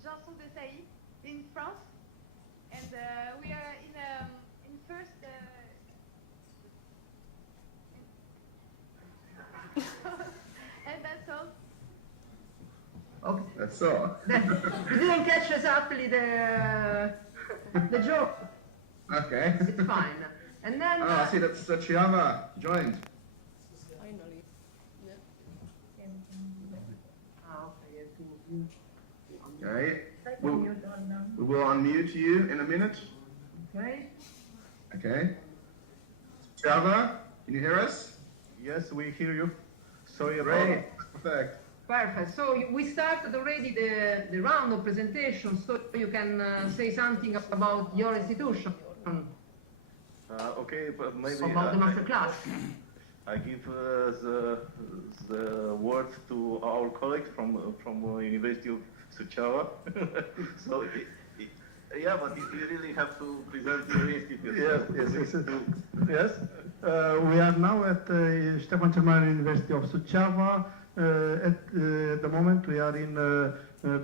Janson de Sailly in France, and we are in first. And that's all. Okay. That's all. You didn't catch exactly the joke. Okay. It's fine. And then. I see that Chiava joined. Okay. We will unmute you in a minute. Okay. Okay. Java, can you hear us? Yes, we hear you. Sorry about Great. Perfect. Perfect. So we started already the round of presentations, so you can say something about your institution. Okay, but maybe About the master class. I give the word to our colleagues from University of Suceava. So yeah, but you really have to present your institute. Yes. We are now at Stefan Cel University of Suceava. At the moment, we are in a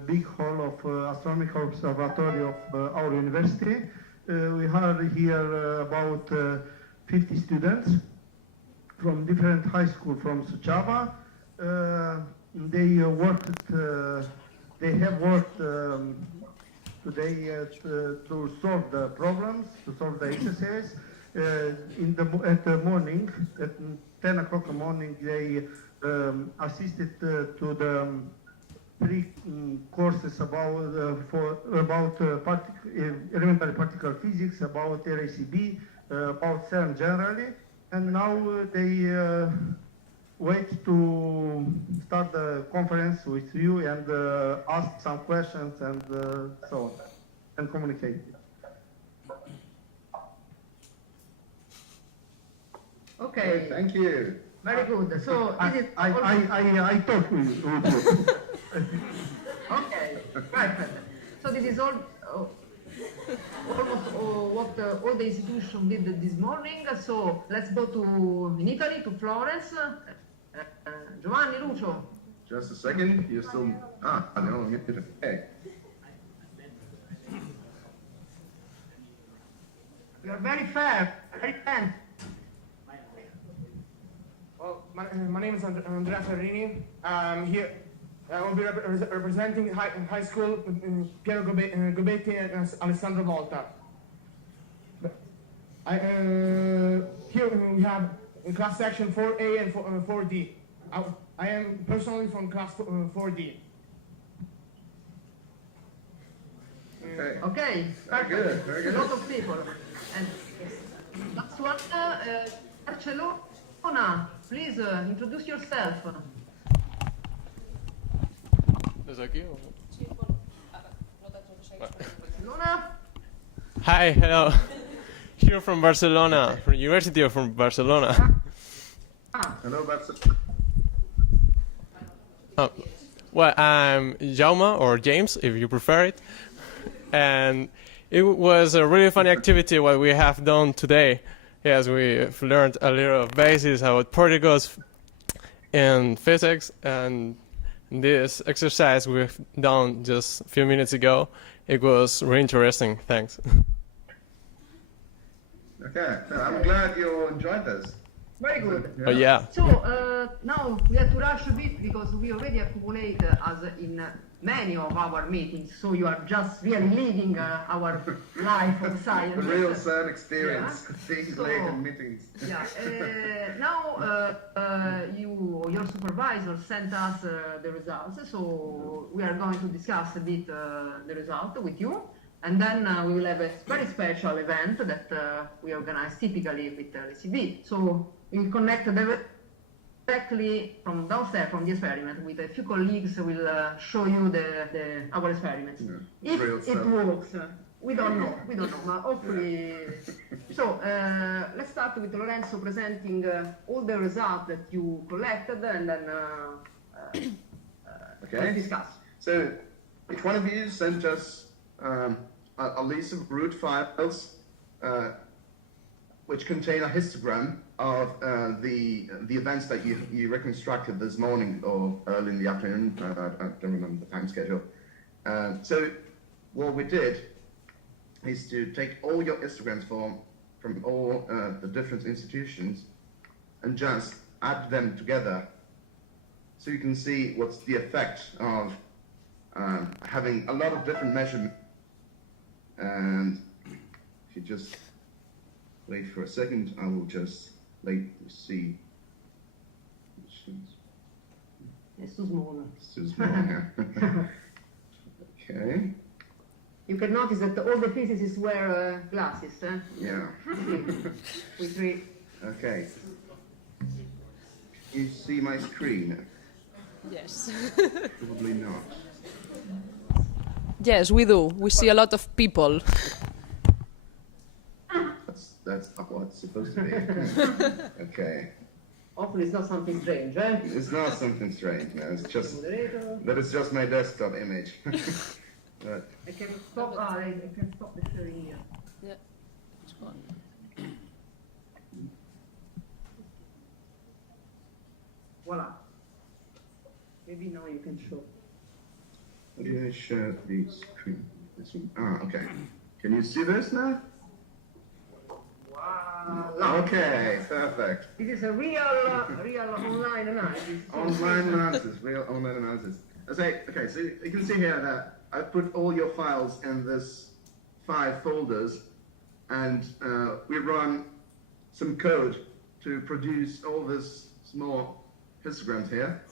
big hall of astronomical observatory of our university. We have here about 50 students from different high schools from Suceava. They have worked today to solve the problems, to solve the exercises. At the morning, at 10 o'clock in the morning, they assisted to the three courses about elementary particle physics, about LACB, about CERN generally, and now they wait to start the conference with you and ask some questions and so on, and communicate. Okay. Thank you. Very good. So I talk with you. Okay, perfect. So this is almost what all the institution did this morning. So let's go in Italy, to Florence. Giovanni, Lucio. Just a second. You're still. No, okay. You are very fair, very kind. Well, my name is Andrea Ferrini. I'm here. I will be representing high school Piero Gobetti and Alessandro Volta. Here we have class section 4A and 4D. I am personally from class 4D. Okay. Okay, Very good. Very good. A lot of people. And last one, Barcelona. Please introduce yourself. Desde aquí o... Barcelona. Hi, hello. here from Barcelona, from University of Barcelona. Hello, Barcelona. Well, I'm Jaume, or James, if you prefer it. And it was a really funny activity what we have done today. Yes, we've learned a little of basics about particles in physics, and this exercise we've done just a few minutes ago, it was really interesting. Thanks. Okay, so I'm glad you enjoyed this. Very good. Oh, yeah. So now we have to rush a bit because we already accumulate as in many of our meetings. So you are just really living our life of science. The real CERN experience, being late in meetings. Yeah. Now your supervisor sent us the results. So we are going to discuss a bit the result with you. And then we will have a very special event that we organize typically with LCB. So we will connect directly from downstairs from the experiment with a few colleagues who will show you our experiments. Yeah, if it works, we don't know, but hopefully. So let's start with Lorenzo presenting all the results that you collected, and then let's discuss. So each one of you sent us a list of root files which contain a histogram of the events that you reconstructed this morning or early in the afternoon. I don't remember the time schedule. So what we did is to take all your histograms from all the different institutions and just add them together so you can see what's the effect of having a lot of different measurements. And if you just wait for a second, I will just let you see. It's too small. It's too small, yeah. Okay. You can notice that all the physicists wear glasses. Yeah. We three. Okay. You see my screen? Yes. Probably not. Yes, we do. We see a lot of people. That's what it's supposed to be. Okay. Hopefully it's not something strange, eh? It's not something strange, no. It's just that it's just my desktop image. But I can stop. I can stop the sharing here. Yeah, it's gone. Voila. Maybe now you can show. how do I share the screen? Okay. Can you see this now? Wow. Okay, perfect. This is a real online analysis. Online analysis, real online analysis. Okay, so you can see here that I put all your files in this 5 folders, and we run some code to produce all this small histograms here.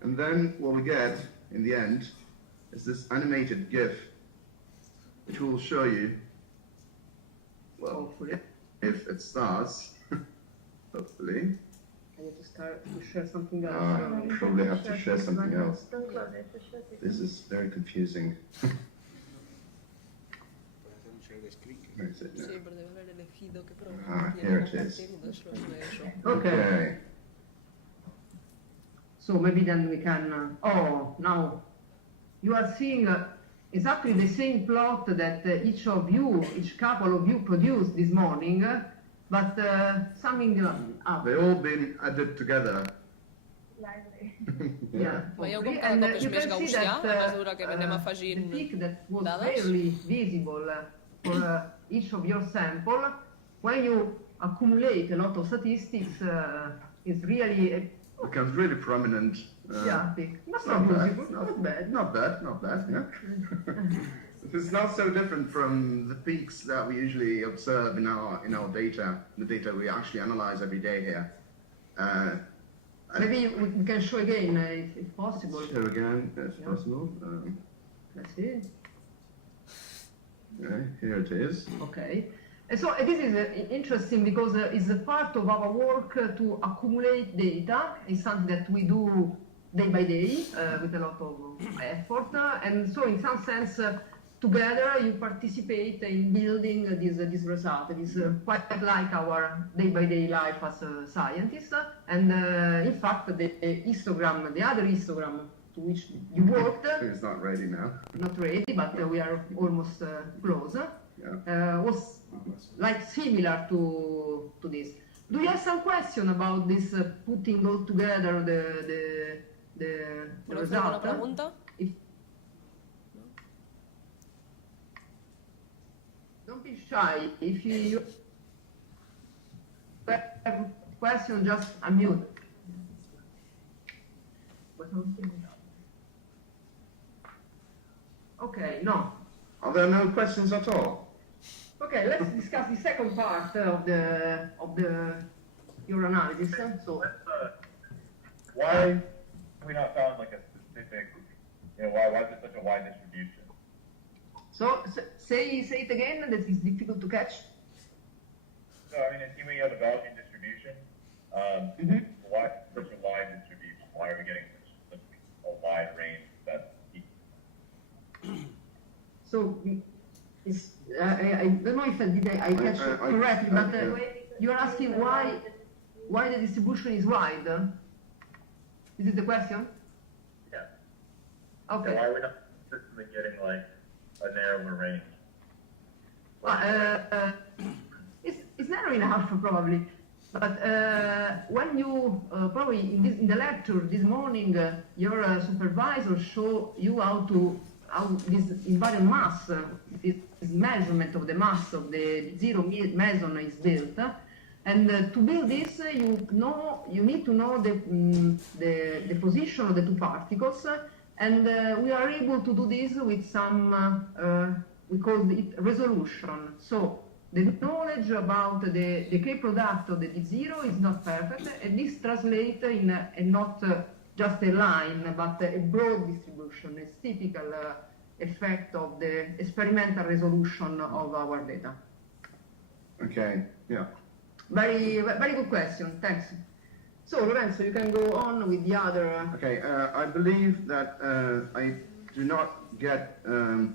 And then what we get in the end is this animated GIF, which will show you, well, hopefully, if it starts, hopefully. I need to start to share something else. Probably have to share something else. This is very confusing. Where is it now? Here it is. Okay. So maybe then we can. Oh, now you are seeing exactly the same plot that each couple of you produced this morning, but summing up. They've all been added together. Yeah. Veieu com And cada cop és you més can see gaussià that a mesura que anem afegint the peak that was dades? barely visible for each of your sample, when you accumulate a lot of statistics, is really Becomes really prominent. yeah, peak. Not so Not bad, visible, not bad. Not bad, yeah. It's not so different from the peaks that we usually observe in our data, the data we actually analyze every day here. Maybe we can show again if possible. Show again, if possible. Let's see. Okay, here it is. Okay. And so this is interesting because it's a part of our work to accumulate data. It's something that we do day by day with a lot of effort. And so in some sense, together you participate in building this result. It is quite like our day-by-day life as scientists. And in fact, the histogram, the other histogram to which you worked, it's not ready now. not ready, but we are almost close, was like similar to this. Do you have some question about this putting all together the result? Una pregunta? Don't be shy. If you have a question, just unmute. Okay, no. Are there no questions at all? Okay, let's discuss the second part of your analysis. So, why have we not found like a specific, why is it such a wide distribution? so say it again. That is difficult to catch. So I mean, assuming you have a Gaussian distribution, why such a wide distribution? Why are we getting such a wide range that's equal? So, I don't know if I catch it correctly, but you're asking why the distribution is wide. Is it the question? Yeah. Okay. So why are we not consistently getting like a narrower range? It's narrow enough probably, but when you probably in the lecture this morning, your supervisor showed you how this invariant mass, this measurement of the mass of the zero meson is built. And to build this, you need to know the position of the two particles, and we are able to do this with some, we call it resolution. So the knowledge about the K product of the D0 is not perfect, and this translates in not just a line, but a broad distribution, a typical effect of the experimental resolution of our data. Okay, yeah. Very good question, thanks. So Lorenzo, you can go on with the other. Okay, I believe that I do not get, I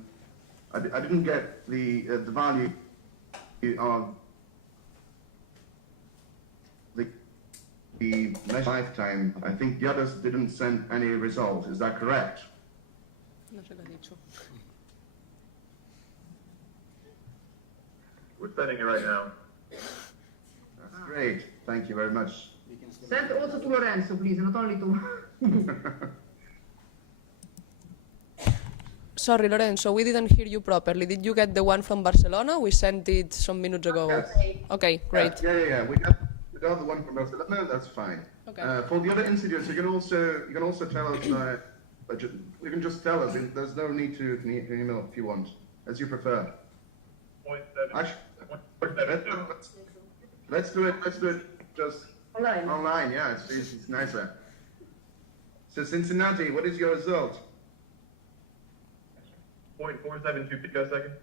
didn't get the value of the measure lifetime. I think the others didn't send any result. Is that correct? No sé qué ha dicho. We're sending it right now. That's great. Thank you very much. Send also to Lorenzo, please, not only to. Sorry, Lorenzo, we didn't hear you properly. Did you get the one from Barcelona? We sent it some minutes ago. Yes. Okay, great. Yeah. We got the one from Barcelona. That's fine. Okay. For the other institutes, you can also tell us. You can just tell us. There's no need to email if you want, as you prefer. Actually, let's do it just online. Yeah, it's nicer. So Cincinnati, what is your result? 0.472 picosecond.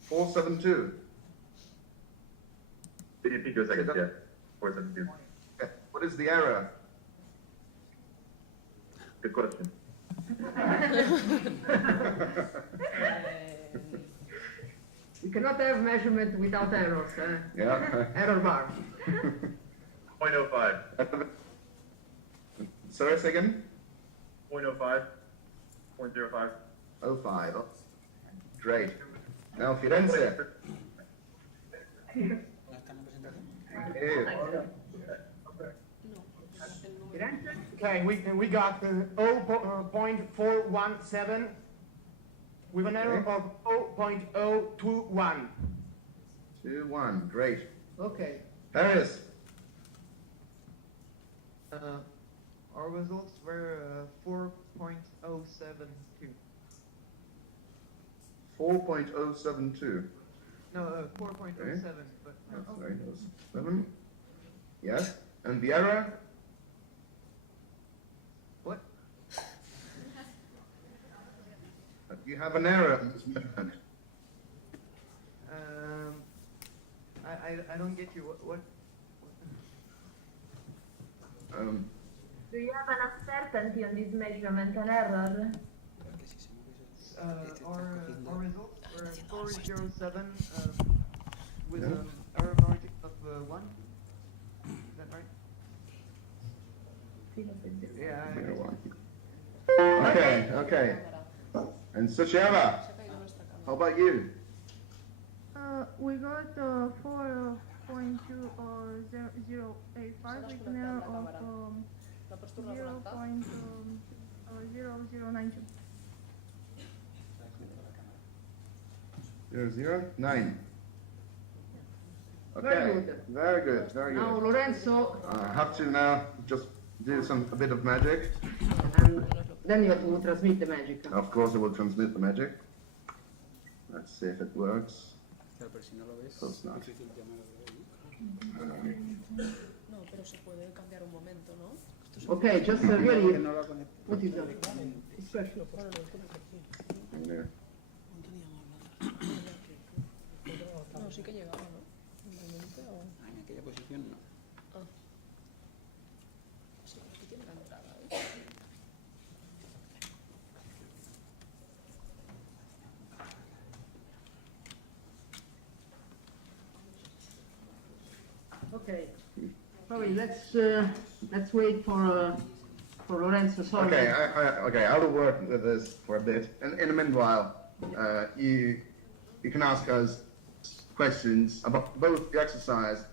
472. Picoseconds, yeah. 472. Okay. What is the error? Good question. You cannot have measurement without errors. Yeah. Error bar. 0.05. Sorry, say again? 0.05. 0.05. 05. Oh, great. Now Firenze. Okay, we got 0.417 with an error of 0.021. 2-1, great. Okay. Paris. Our results were 4.072. 4.072. No, 4.07. Okay. But Sorry, that was 7. Yes. And the error? What? You have an error in this measurement. I don't get you. What? Do you have an uncertainty on this measurement, an error? our results were 407 with an error margin of 1. Is that right? Yeah. Okay. And Sushava, how about you? We got 4.2085 with an error of 0.0092. 009. Okay. Very good. Very good. Now Lorenzo, I have to now just do a bit of magic. and then you have to transmit the magic. Of course, I will transmit the magic. Let's see if it works. Close enough. No, pero se puede cambiar un momento, ¿no? Okay, just really, what is that? No, sí que llegaba, ¿no? Normalmente, o... En aquella posición no. Ah. Sí, aquí tiene la entrada, Okay. Probably let's wait for Lorenzo. Sorry. Okay, I will work with this for a bit. And in the meanwhile, you can ask us questions about both the exercise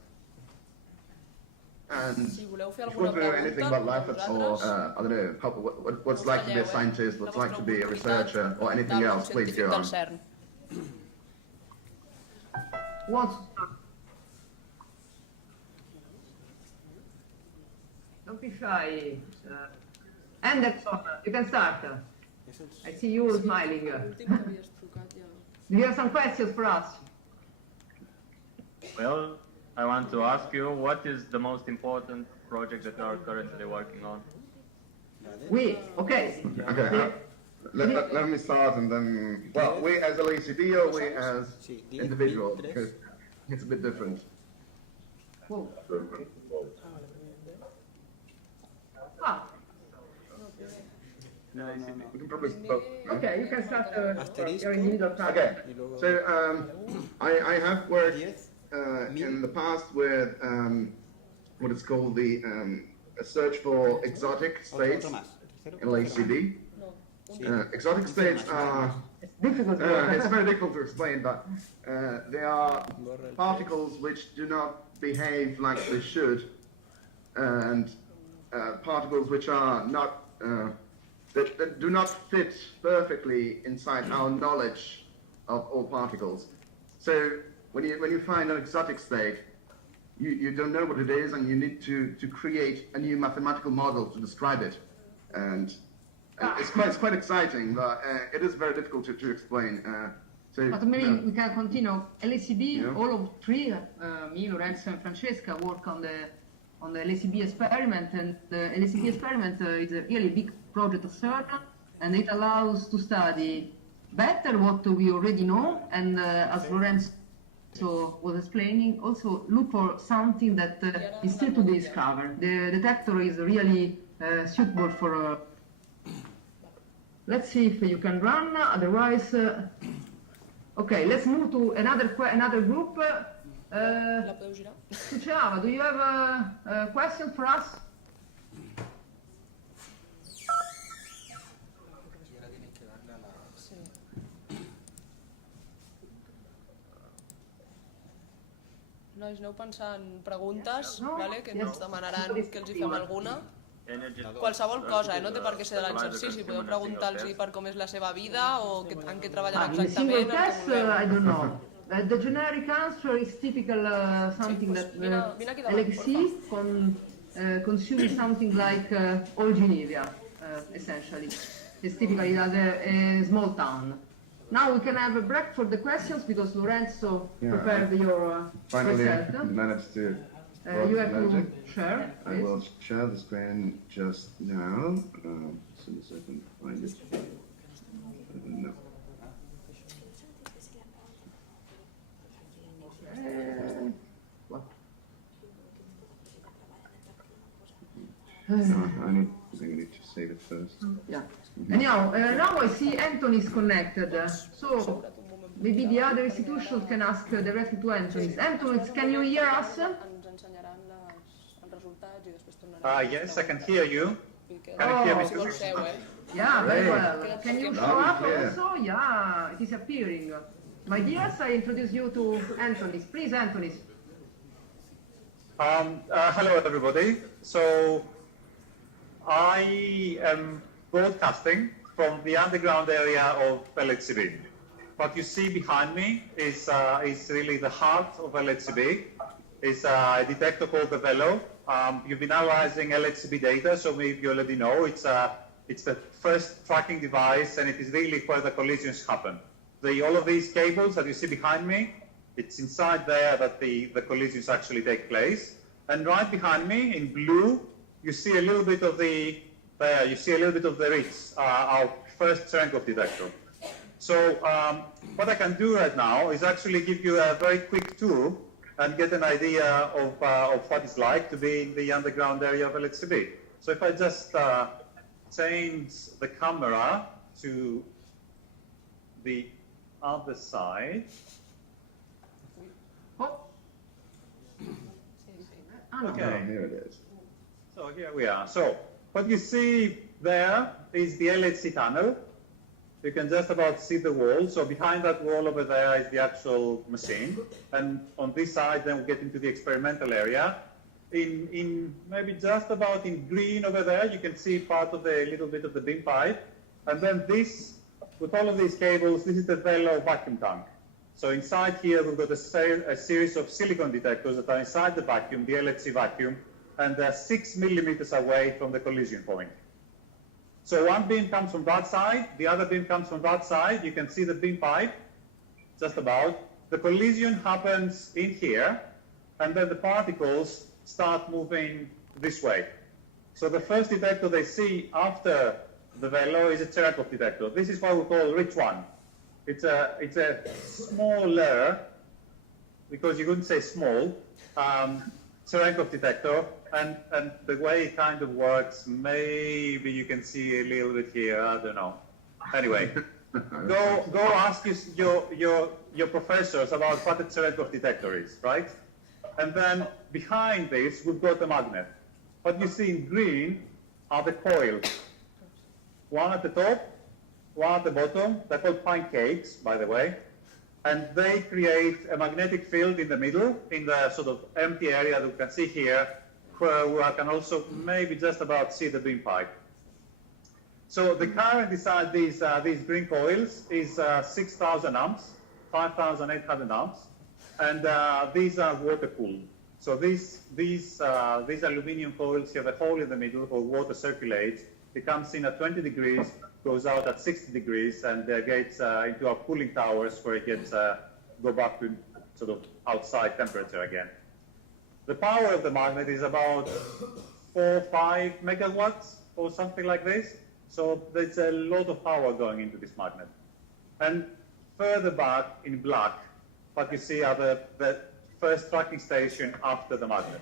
and si voleu fer if you want alguna to know anything pregunta about life at all, I don't know, what's it like to be a scientist, what's it like to be a researcher, or anything else, please go on. Who wants to start? Don't be shy. Anderson, you can start. I see you smiling. Do you have some questions for us? Well, I want to ask you, what is the most important project that you are currently working on? Okay. Let me start and then, well, we as LACD or we as individuals, because it's a bit different. Whoa. We can probably both. Okay, you can start your individual project. Okay, so I have worked in the past with what is called the search for exotic states in LACD. Exotic states are difficult. It's very difficult to explain, but they are particles which do not behave like they should, and particles which are not that do not fit perfectly inside our knowledge of all particles. So when you find an exotic state, you don't know what it is, and you need to create a new mathematical model to describe it, and it's quite exciting, but it is very difficult to explain. But maybe we can continue. LACD, all of three, me, Lorenzo, and Francesca, work on the LACD experiment, and the LACD experiment is a really big project of CERN, and it allows to study better what we already know, and as Lorenzo was explaining, also look for something that is still to be discovered. The detector is really suitable for. Let's see if you can run. Otherwise, okay. Let's move to another group. Suciava, do you have a question for us? Nois, aneu pensant preguntes, vale? Que ens demanaran que els hi fem alguna. Qualsevol cosa, no té per què ser de l'exercici. Podeu preguntar-los per com és la seva vida o en què treballen exactament. I don't know. The generic answer is typical something that LXC consumes something like all Geneva, essentially. It's typically a small town. Now we can have a break for the questions because Lorenzo prepared your finally present. managed to. You have to share. I will share the screen just now. As soon as I can find it. No. I need I think we need to save it first. Yeah. Anyhow, now I see Anthony is connected. So maybe the other institutions can ask directly to Anthony. Anthony, can you hear us? Yes, I can hear you. Can you hear me too? Yeah, very well. Can you show up also? Yeah, it is appearing. My dears, I introduce you to Anthony. Please, Anthony. Hello, everybody. So I am broadcasting from the underground area of LHCb. What you see behind me is really the heart of LHCb. It's a detector called the Velo. You've been analyzing LHCb data, so maybe you already know it's the first tracking device, and it is really where the collisions happen. All of these cables that you see behind me, it's inside there that the collisions actually take place. And right behind me, in blue, you see a little bit of the RITS, our first Cherenkov detector. So what I can do right now is actually give you a very quick tour and get an idea of what it's like to be in the underground area of LHCb. So if I just change the camera to the other side. Okay, here it is. So here we are. So what you see there is the LHC tunnel. You can just about see the wall. So behind that wall over there is the actual machine. And on this side, then we get into the experimental area. In maybe just about in green over there, you can see part of the little bit of the beam pipe. And then this, with all of these cables, this is the Velo vacuum tank. So inside here, we've got a series of silicon detectors that are inside the vacuum, the LHC vacuum, and they're 6 millimeters away from the collision point. So one beam comes from that side, the other beam comes from that side. You can see the beam pipe, just about. The collision happens in here, and then the particles start moving this way. So the first detector they see after the Velo is a Cherenkov detector. This is what we call rich one. It's a smaller, because you wouldn't say small, Cherenkov detector, and the way it kind of works, maybe you can see a little bit here, I don't know. Anyway, go ask your professors about what a Cherenkov detector is, right? And then behind this, we've got the magnet. What you see in green are the coils. One at the top, one at the bottom. They're called pancakes, by the way. And they create a magnetic field in the middle, in the sort of empty area that we can see here, where I can also maybe just about see the beam pipe. So the current inside these green coils is 6,000 amps, 5,800 amps, and these are water cooled. So these aluminum coils have a hole in the middle where water circulates. It comes in at 20 degrees, goes out at 60 degrees, and gets into our cooling towers where it gets go back to sort of outside temperature again. The power of the magnet is about 4 or 5 megawatts or something like this. So there's a lot of power going into this magnet. And further back in black, what you see are the first tracking station after the magnet.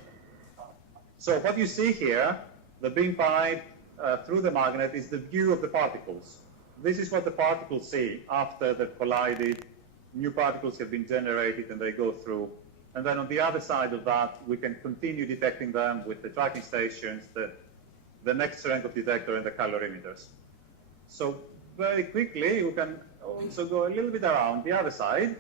So what you see here, the beam pipe through the magnet, is the view of the particles. This is what the particles see after they've collided. New particles have been generated and they go through. And then on the other side of that, we can continue detecting them with the tracking stations, the next Cherenkov detector, and the calorimeters. So very quickly, we can also go a little bit around the other side,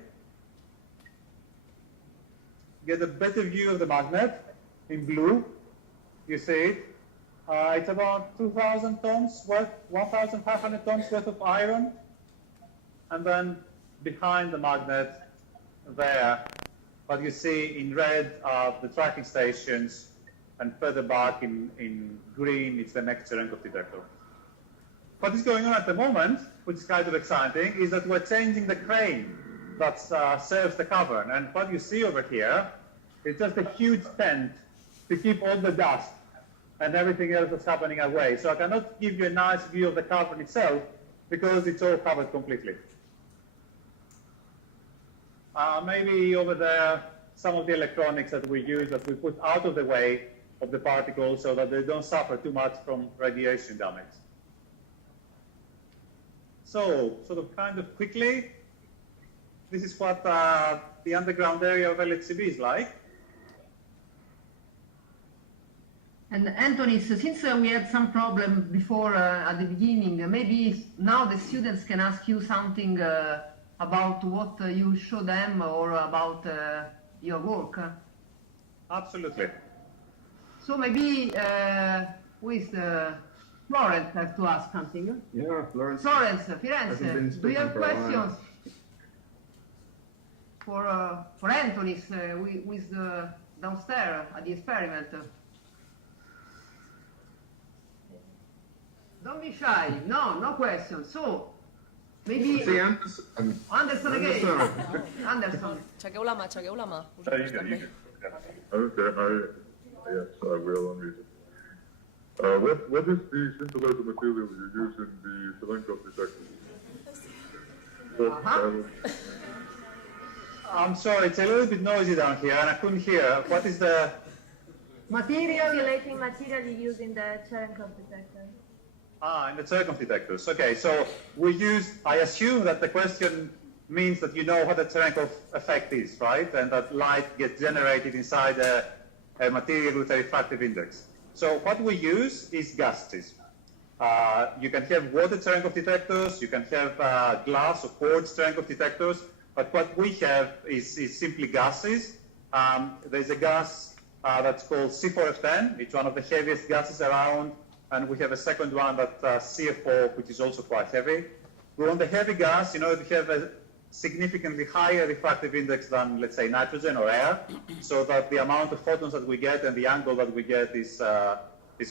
get a better view of the magnet in blue. You see it. It's about 2,000 tons worth, 1,500 tons worth of iron. And then behind the magnet there, what you see in red are the tracking stations, and further back in green, it's the next Cherenkov detector. What is going on at the moment, which is kind of exciting, is that we're changing the crane that serves the cavern. And what you see over here is just a huge tent to keep all the dust and everything else that's happening away. So I cannot give you a nice view of the cavern itself because it's all covered completely. Maybe over there, some of the electronics that we use that we put out of the way of the particles so that they don't suffer too much from radiation damage. So, sort of kind of quickly, this is what the underground area of LHCb is like. And Anthony, since we had some problem before at the beginning, maybe now the students can ask you something about what you show them or about your work. Absolutely. So maybe who is Florence have to ask something? Yeah, Florence. Florence, Firenze, do you have questions for Anthony who is downstairs at the experiment? Don't be shy. No questions. So, maybe See, Anderson. Anderson again. Anderson. Aixequeu la mà, aixequeu la mà. Us You can. Okay, yes, I will unmute it. What is the scintillator material you use in the Cherenkov detector? I'm sorry, it's a little bit noisy down here and I couldn't hear. What is the... Insulating material you use in the Cherenkov detector. In the Cherenkov detectors. Okay, so we use, I assume that the question means that you know what the Cherenkov effect is, right? And that light gets generated inside a material with a refractive index. So what we use is gases. You can have water Cherenkov detectors, you can have glass or quartz Cherenkov detectors, but what we have is simply gases. There's a gas that's called C4F10. It's one of the heaviest gases around. And we have a second one that CF4, which is also quite heavy. We want the heavy gas, to have a significantly higher refractive index than, let's say, nitrogen or air, so that the amount of photons that we get and the angle that we get is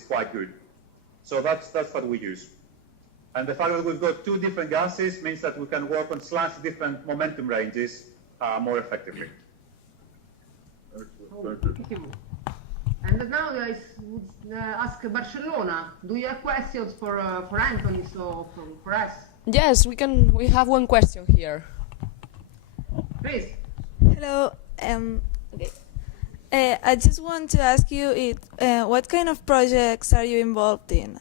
quite good. So that's what we use. And the fact that we've got two different gases means that we can work on slightly different momentum ranges more effectively. Excellent, thank you. And now I would ask Barcelona, do you have questions for Anthony, so for us? Yes, we have one question here. Please. Hello. Okay. I just want to ask you what kind of projects are you involved in?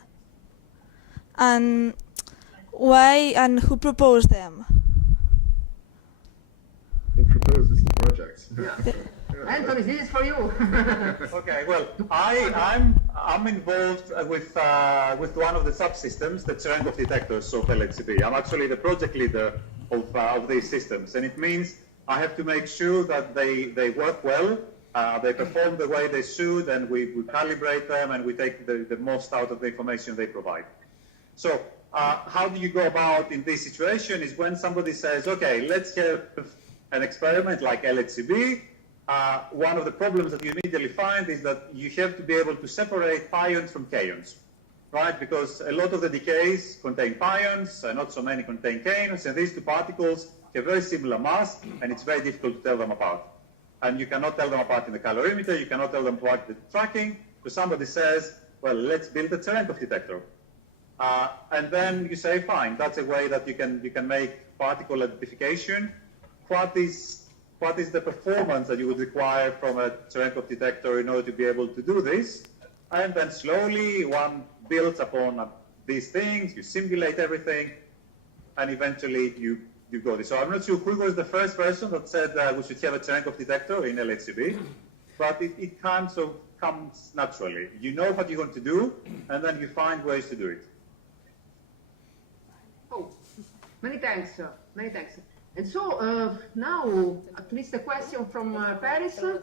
And why and who proposed them? Who proposes the projects? Yeah. Anthony, this is for you. Okay, well, I'm involved with one of the subsystems, the Cherenkov detectors of LHCb. I'm actually the project leader of these systems, and it means I have to make sure that they work well, they perform the way they should, and we calibrate them, and we take the most out of the information they provide. So how do you go about in this situation is when somebody says, okay, let's have an experiment like LHCb. One of the problems that you immediately find is that you have to be able to separate pions from kaons, right? Because a lot of the decays contain pions, not so many contain kaons, and these two particles have very similar mass, and it's very difficult to tell them apart. And you cannot tell them apart in the calorimeter, you cannot tell them apart in the tracking, so somebody says, well, let's build a Cherenkov detector. And then you say, fine, that's a way that you can make particle identification. What is the performance that you would require from a Cherenkov detector in order to be able to do this? And then slowly one builds upon these things, you simulate everything, and eventually you go this. So I'm not sure who was the first person that said we should have a Cherenkov detector in LHCb, but it kind of comes naturally. You know what you're going to do, and then you find ways to do it. Oh, many thanks, sir. Many thanks. And so now, at least a question from Paris to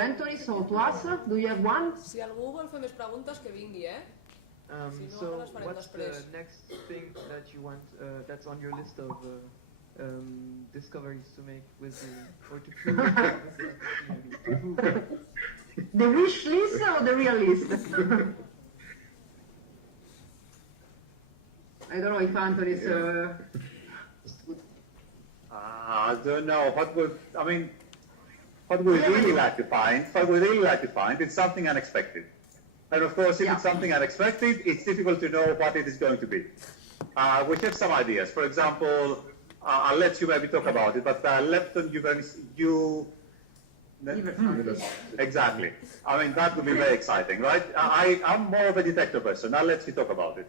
Anthony, so to us. Do you have one? Si algú vol fer més preguntes, que vingui, Si no, So les farem what's the després. next thing that you want, that's on your list of discoveries to make with the, or to prove? The wish list or the real list? I don't know if Anthony's... I don't know. What we really like to find, it's something unexpected. And of course, if it's something unexpected, it's difficult to know what it is going to be. We have some ideas. For example, I'll let you maybe talk about it, but Lepton Exactly. I mean, that would be very exciting, right? I'm more of a detector person. Now let's talk about it.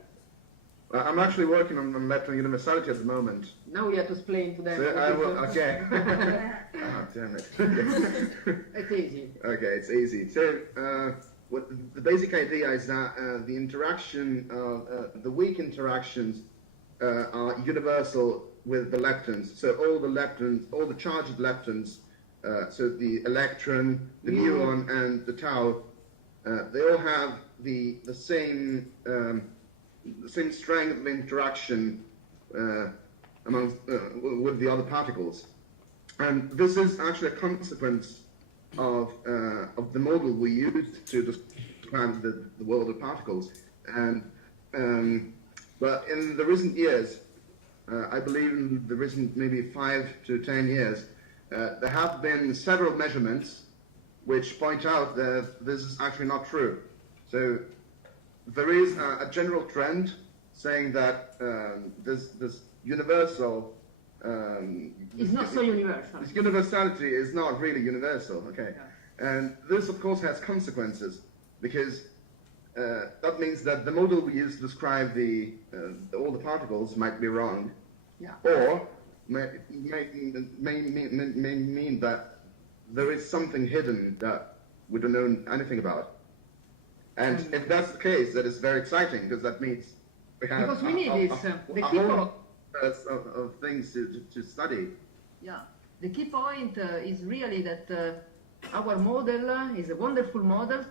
I'm actually working on lepton universality at the moment. Now we have to explain to them. So I will, okay. Oh, damn it. It's easy. Okay, it's easy. So what the basic idea is that the interaction, the weak interactions are universal with the leptons. So all the leptons, all the charged leptons, so the electron, the muon, and the tau, they all have the same strength of interaction with the other particles, and this is actually a consequence of the model we used to describe the world of particles. And but in the recent years, I believe in the recent maybe 5 to 10 years, there have been several measurements which point out that this is actually not true. So there is a general trend saying that this universal it's not so universal. This universality is not really universal, okay? Yeah. And this, of course, has consequences, because that means that the model we use to describe all the particles might be wrong, or may mean that there is something hidden that we don't know anything about. And if that's the case, that is very exciting, because that means we have because we need this. The key point of things to study. Yeah, the key point is really that our model is a wonderful model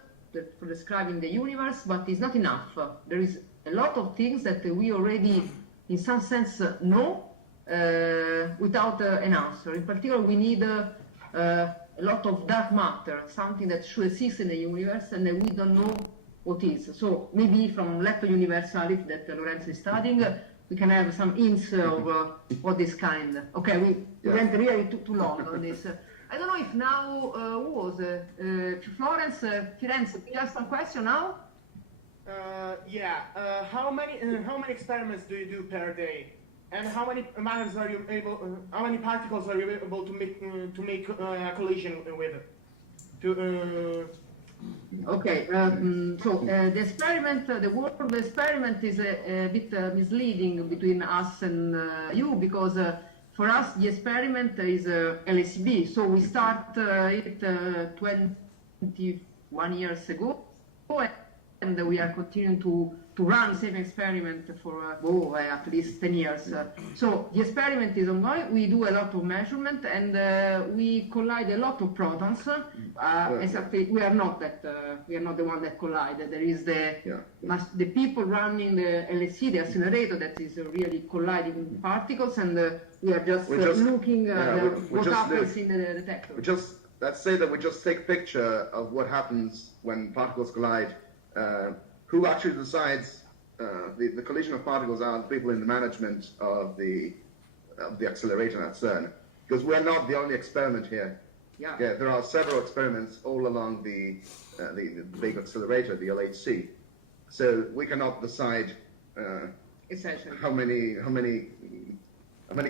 for describing the universe, but it's not enough. There is a lot of things that we already, in some sense, know without an answer. In particular, we need a lot of dark matter, something that should exist in the universe, and we don't know what is. So maybe from lepton universality that Lorenzo is studying, we can have some hints of what this kind. Okay, we went really too long on this. I don't know if now who was Florence, Firenze. Can you ask some question now? How many experiments do you do per day? And how many matters are you able? How many particles are you able to make a collision with? Okay. So the experiment, the work of the experiment is a bit misleading between us and you, because for us the experiment is LSB. So we start it 21 years ago, and we are continuing to run the same experiment for at least 10 years. So the experiment is ongoing. We do a lot of measurement, and we collide a lot of protons. Exactly, we are not the one that collide. There is the people running the LSC, the accelerator, that is really colliding particles, and we are just looking at what happens in the detector. Let's say that we just take a picture of what happens when particles collide. Who actually decides the collision of particles are the people in the management of the accelerator at CERN, because we're not the only experiment here. Yeah, there are several experiments all along the big accelerator, the LHC. So we cannot decide essentially how many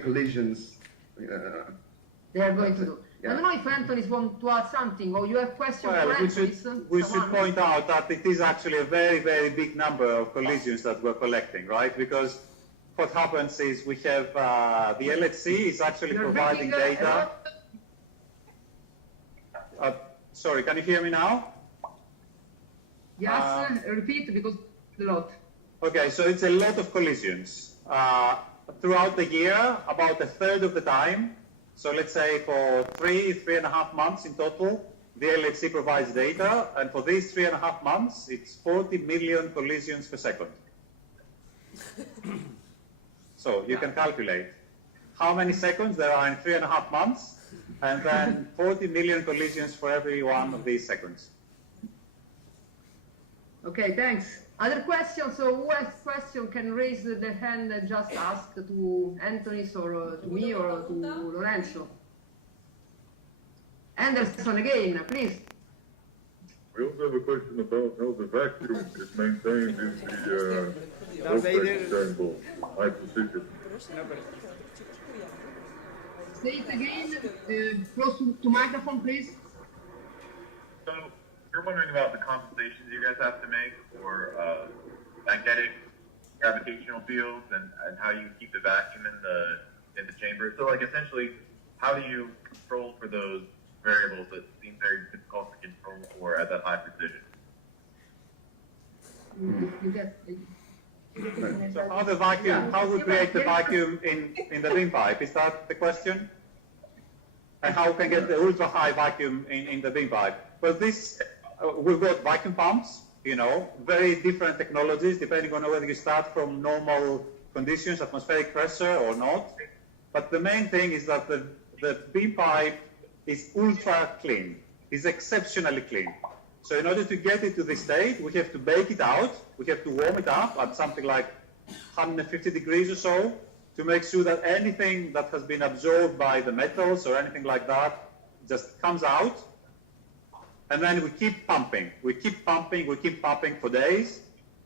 collisions they are going to do. I don't know if Anthony wants to add something, or you have questions for Anthony. We should point out that it is actually a very, very big number of collisions that we're collecting, right? Because what happens is we have the LHC is actually providing data. Sorry, can you hear me now? Yes, repeat, because a lot. Okay, so it's a lot of collisions. Throughout the year, about a third of the time, so let's say for 3.5 months in total, the LHC provides data, and for these 3.5 months, it's 40 million collisions per second. So you can calculate how many seconds there are in 3.5 months, and then 40 million collisions for every one of these seconds. Okay, thanks. Other questions? So who has question can raise the hand and just ask to Anthony or to me or to Lorenzo. Anderson again, please. We also have a question about how the vacuum is maintained in the operating chamber, high precision. Say it again, close to microphone, please. So you're wondering about the compensations you guys have to make for magnetic gravitational fields and how you keep the vacuum in the chamber. So like essentially, how do you control for those variables that seem very difficult to control for at that high precision? So how we create the vacuum in the beam pipe? Is that the question? And how we can get the ultra high vacuum in the beam pipe? Well, we've got vacuum pumps, very different technologies depending on whether you start from normal conditions, atmospheric pressure or not. But the main thing is that the beam pipe is ultra clean, is exceptionally clean. So in order to get it to this state, we have to bake it out, we have to warm it up at something like 150 degrees or so to make sure that anything that has been absorbed by the metals or anything like that just comes out. And then we keep pumping. We keep pumping for days,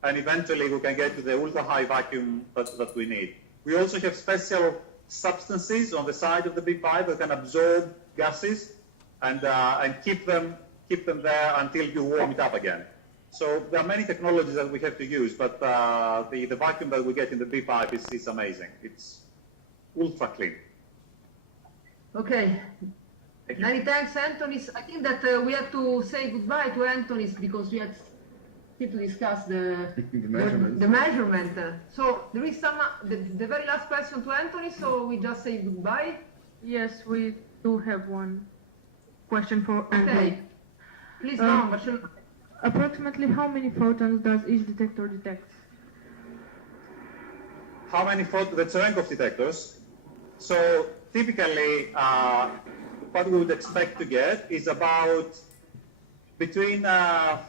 and eventually we can get to the ultra-high vacuum that we need. We also have special substances on the side of the beam pipe that can absorb gases and keep them there until you warm it up again. So there are many technologies that we have to use, but the vacuum that we get in the beam pipe is amazing. It's ultra clean. Okay. Many thanks, Anthony. I think that we have to say goodbye to Anthony because we have to discuss the measurement. So there is the very last question to Anthony, so we just say goodbye. Yes, we do have one question for Anthony. Okay. Please go. Approximately how many photons does each detector detect? How many photons? The Cherenkov detectors. So typically, what we would expect to get is about between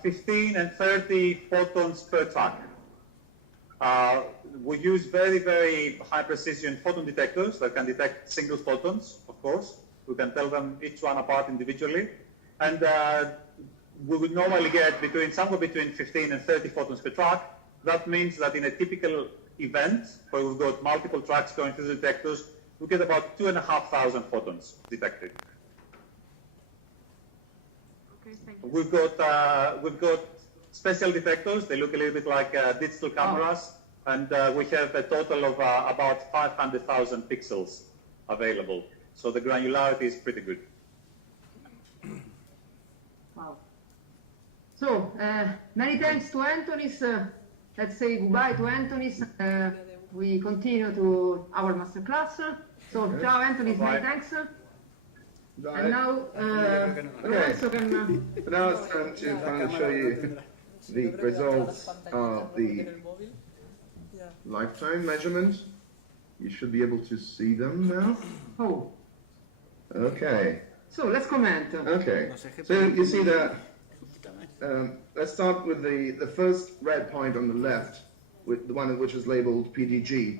15 and 30 photons per track. We use very, very high precision photon detectors that can detect single photons, of course. We can tell them each one apart individually. And we would normally get somewhere between 15 and 30 photons per track. That means that in a typical event where we've got multiple tracks going through the detectors, we get about 2,500 photons detected. Okay, thank you. We've got special detectors. They look a little bit like digital cameras, and we have a total of about 500,000 pixels available. So the granularity is pretty good. Wow. So many thanks to Anthony. Let's say goodbye to Anthony. We continue to our masterclass. So Okay. ciao Anthony, Bye. many thanks. Bye. And now Lorenzo can. So now it's time to finally show you the results of the lifetime measurement. You should be able to see them now. Oh. Okay. So let's comment. Okay. So you see that. Let's start with the first red point on the left, with the one which is labeled PDG.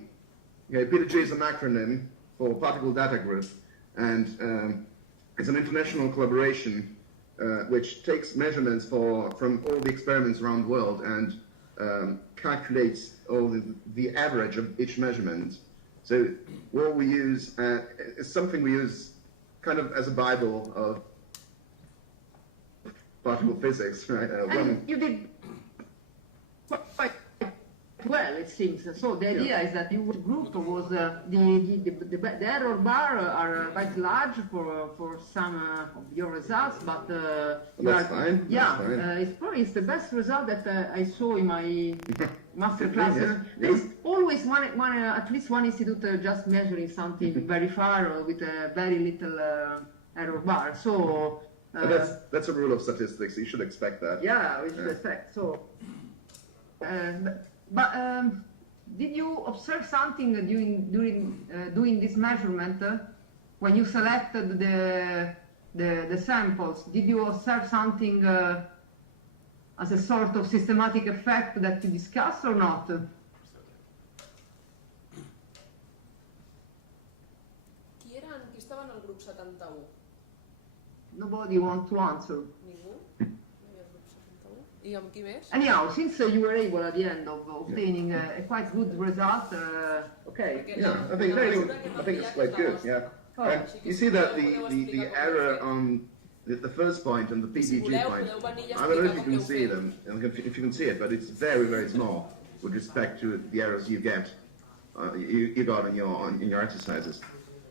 Okay, PDG is an acronym for Particle Data Group, and it's an international collaboration which takes measurements from all the experiments around the world and calculates all the average of each measurement. So what we use is something we use kind of as a Bible of particle physics, right? And you did quite well, it seems. So the idea is that your group was the error bar are quite large for some of your results, but that's fine. Yeah, that's fine. it's probably the best result that I saw in my master class. Yes, There's always at least one institute just measuring something very far or with a very little error bar. So. That's a rule of statistics. You should expect that. Yeah, we should expect. So, but did you observe something during doing this measurement when you selected the samples? Did you observe something as a sort of systematic effect that you discussed or not? Qui estava en el grup 71? Nobody wants to answer. Ningú? No hi ha grup 71? I amb qui més? Anyhow, since you were able at the end of obtaining a quite good result, okay. Yeah, I think it's quite good. Yeah, and you see that the error on the first point and the PDG point, I don't know if you can see them, if you can see it, but it's very, very small with respect to the errors you get, you got in your exercises.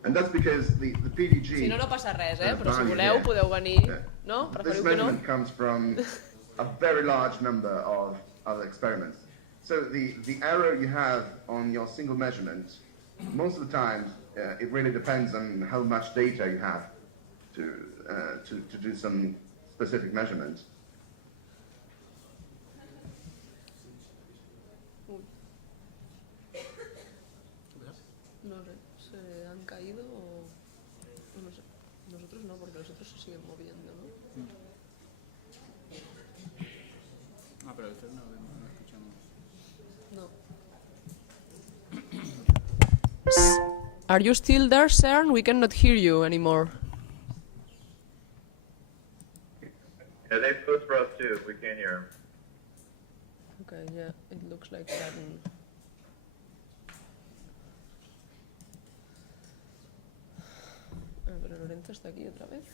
And that's because the PDG... Si no, no passa res, però si voleu podeu venir... No? This measurement comes from a very large number of other experiments. So the error you have on your single measurement, most of the time, it really depends on how much data you have to do some specific measurement. No sé, ¿se han caído o no sé? Nosotros no, porque nosotros se siguen moviendo, ¿no? Ah, pero usted no escuchamos. No. Are you still there, CERN? We cannot hear you anymore. Yeah, they closed for us too. We can't hear them. Okay, yeah, it looks like that. Pero Lorenzo está aquí otra vez.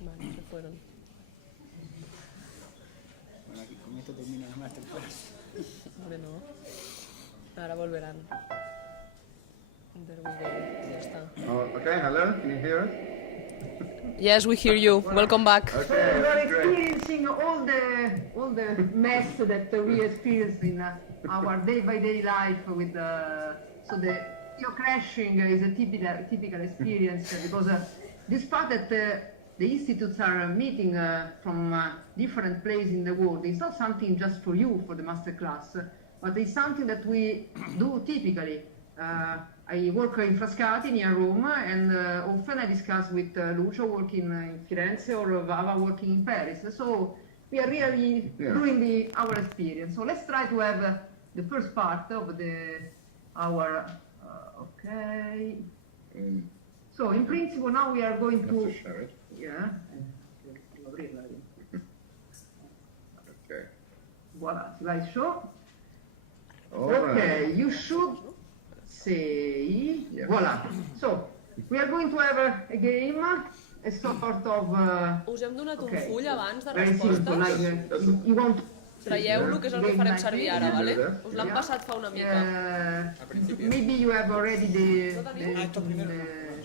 Vale, se fueron. Bueno, aquí con esto termina la masterclass. Hombre, no. Ahora volverán. There we go. Ya está. Okay, hello, can you hear us? Yes, we hear you. Welcome back. So we are experiencing all the mess that we experience in our day-by-day life with so the crashing is a typical experience because despite that the institutes are meeting from different places in the world, it's not something just for you for the master class, but it's something that we do typically. I work in Frascati near Rome, and often I discuss with Lucio working in Firenze or Vava working in Paris. So we are really doing our experience. So let's try to have the first part of our. Okay. So in principle now we are going to. Share it. Yeah. Okay. Voila, slideshow. All Okay, right. you should say, voila. So, we are going to have a game, a sort of... Us hem donat un full abans de very simple, like, respostes. you want... Traieu-lo, que és el que farem servir ara, vale? Us l'han passat fa una mica. Maybe you have already the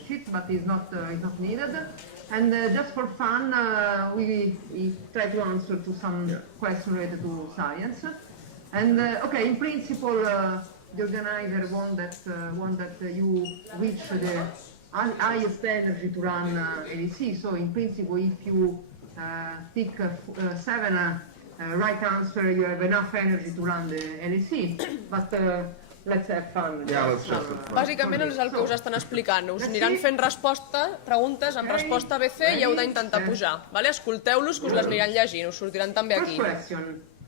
sheet, but it's not needed. And just for fun, we try to answer to some questions related to science. And okay, in principle, the organizer want that you reach the highest energy to run LEC. So in principle, if you pick 7 right answer, you have enough energy to run the LEC. But let's have fun. Bàsicament és el que us estan explicant. Us aniran fent preguntes amb resposta ABC i heu d'intentar pujar. Vale? Escolteu-los que us les aniran llegint, us sortiran també aquí.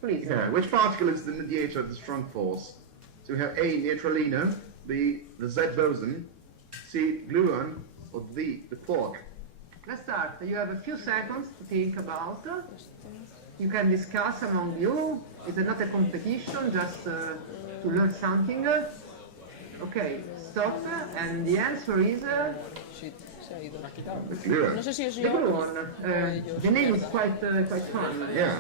Yeah, which particle is the mediator of the strong force? So we have A, neutralino, B, the Z boson, C, gluon, or D, the quark. Let's start. You have a few seconds to think about. You can discuss among you. It's not a competition, just to learn something. Okay, stop. And the answer is... No sé si és jo. The name is quite fun. Yeah,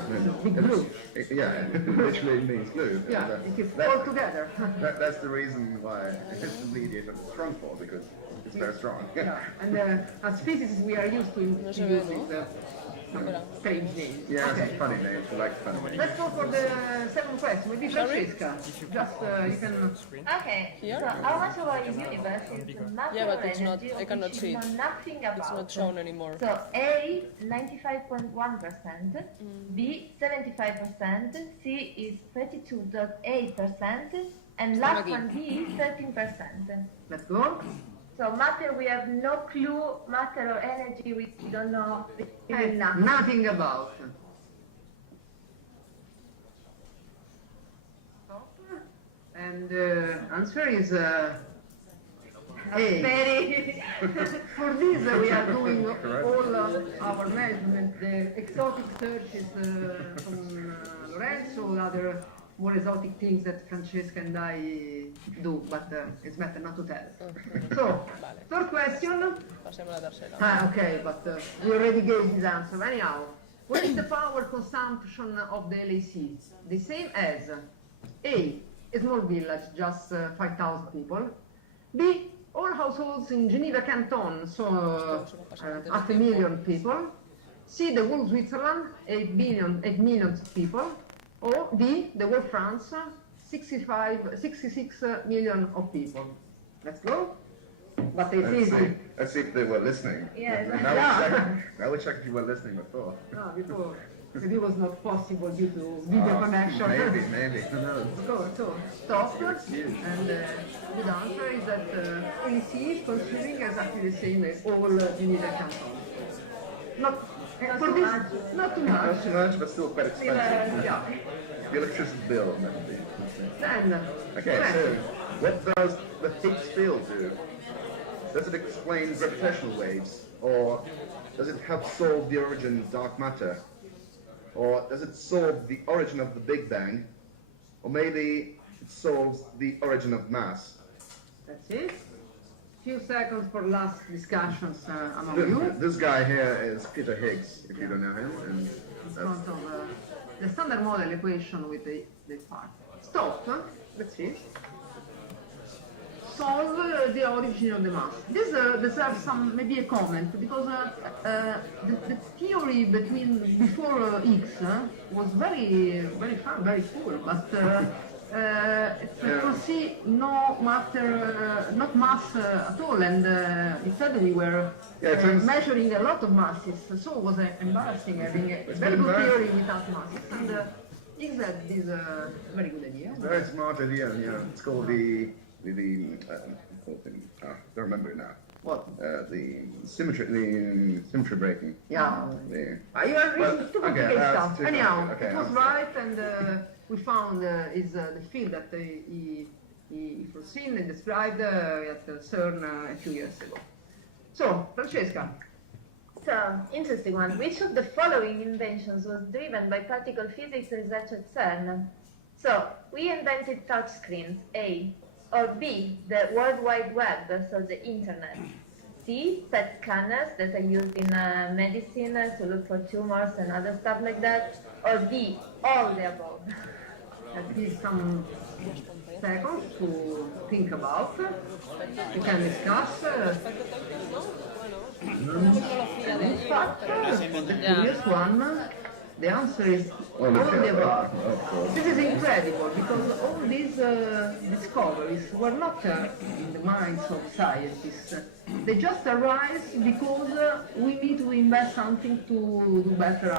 Big glue. Yeah, it literally means glue. Yeah, it is all together. That's the reason why it's the mediator of the strong force, because it's very strong. Yeah, and as physicists we are used to using some strange names. Yeah, Okay. some funny names. We like funny names. Let's go for the second question. Maybe Francesca. Just you can. Okay. Here? So how much of our universe is matter Yeah, but or it's not. energy I cannot which see we it. know nothing about? It's not shown anymore. So A 95.1%, B 75%, C is 32.8%, and last again. one D is 13%. Let's go. So matter we have no clue. Matter or energy we don't know even nothing. Nothing about. And answer is A. Very. For this we are doing all our measurement, the exotic searches from Lorenzo, other more exotic things that Francesca and I do, but it's better not to tell. So, third question. Passem a la tercera. Okay, but we already gave this answer. Anyhow, what is the power consumption of the LAC? The same as A small village, just 5,000 people. B, all households in Geneva Canton, so 500,000 people. C, the whole Switzerland, 8 million people. Or D, the whole France, 66 million of people. Let's go. But it's easy. Let's see if they were listening. Yes. Now we check if you were listening before. No, before. Maybe it was not possible due to video connection. Maybe. Who knows? So stop. And the good answer is that AC is considering exactly the same as all Geneva Canton. Not for this, not too much. Not too much, but still quite expensive. Yeah. The electricity bill, maybe. Then, okay, so what does the Higgs field do? Does it explain gravitational waves, or does it help solve the origin of dark matter? Or does it solve the origin of the Big Bang? Or maybe it solves the origin of mass? That's it. Few seconds for last discussions among you. This guy here is Peter Higgs, if you don't know him. And in front of the standard model equation with the part. Stop. Let's see. Solve the origin of the mass. This deserves some maybe a comment because the theory before X was very fun, very cool, but it foresee no matter, not mass at all, and instead we were measuring a lot of masses, so it was embarrassing having a very good theory without masses. And X had this very good idea. Very smart idea. It's called the I don't remember it now. What? The symmetry breaking. Yeah. You are reading too complicated stuff. Anyhow, it was right, and we found is the field that he foreseen and described at CERN a few years ago. So, Francesca. So, interesting one. Which of the following inventions was driven by particle physics research at CERN? So, we invented touchscreens, A. Or B, the World Wide Web, so the internet. C, PET scanners that are used in medicine to look for tumors and other stuff like that. Or D, all the above. That is some seconds to think about. We can discuss. In fact, the previous one, the answer is all the above. This is incredible because all these discoveries were not in the minds of scientists. They just arise because we need to invest something to do better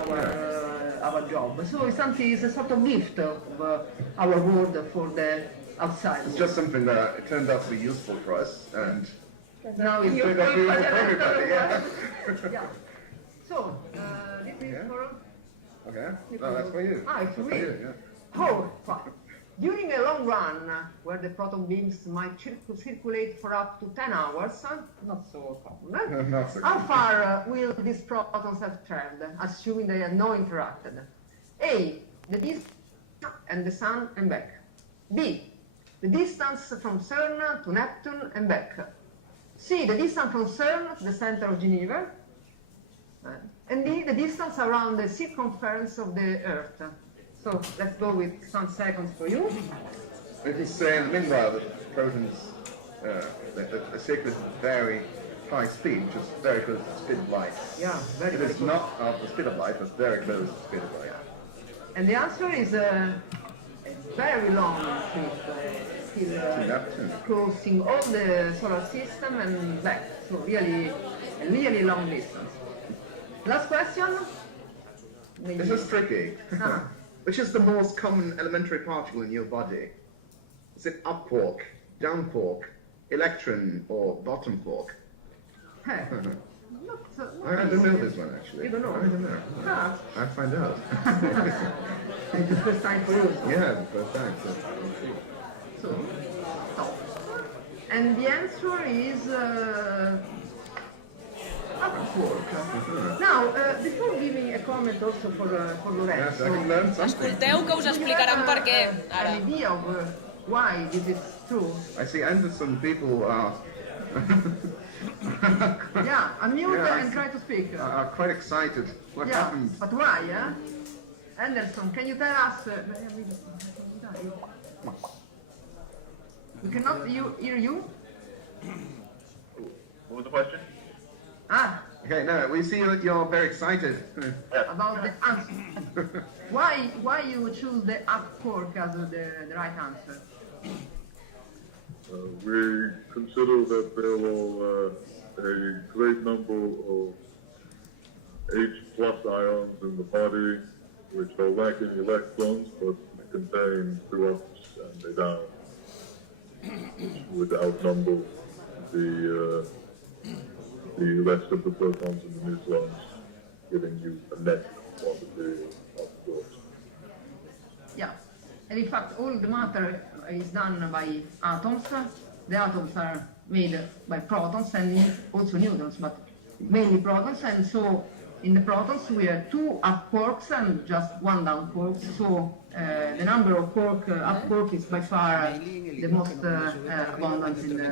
our job. So it's a sort of gift of our world for the outside. It's just something that it turned out to be useful for us, and now it's turned out to be useful for everybody. Yeah. So this is for. Okay, no, that's for you. It's for me. Yeah. Oh, fine. During a long run, where the proton beams might circulate for up to 10 hours, not so common, Not so how far will these protons have traveled, assuming they have no interacted? A, the distance and the Sun and back. B, the distance from CERN to Neptune and back. C, the distance from CERN to the center of Geneva. And D, the distance around the circumference of the Earth. So let's go with some seconds for you. We can say in the meanwhile that protons circulate at very high speed, which is very close to the speed of light. Yeah, very It is not of the speed of light, but very close to the speed of light. And the answer is a very long trip, still crossing all the solar system and back. So really, a really long distance. Last question? Maybe. This is tricky. Which is the most common elementary particle in your body? Is it up quark, down quark, electron, or bottom quark? Hey. I don't know this one actually. You don't know? I don't know. I'll find out. It's the first time for you. Yeah, the first time. So, stop. And the answer is quark. Now, before giving a comment also for Lorenzo, Yes, I can learn something. Escolteu que us explicaran per què, ara. an idea of why this is true. I see Anderson people are Yeah, unmute and try to speak. are quite excited. What Yeah, happened? but why, yeah? Anderson, can you tell us? We cannot hear you. What was the question? Okay, no, we see that you're very excited. About the answer. Why you choose the up quark as the right answer? We consider that there are a great number of H plus ions in the body which are lacking electrons but contain two ups and a down, which would outnumber the rest of the protons and the neutrons, giving you a net quantity of quarks. Yeah, and in fact all the matter is done by atoms. The atoms are made by protons and also neutrons, but mainly protons, and so in the protons we have two up quarks and just one down quark, so the number of up quark is by far the most abundant in the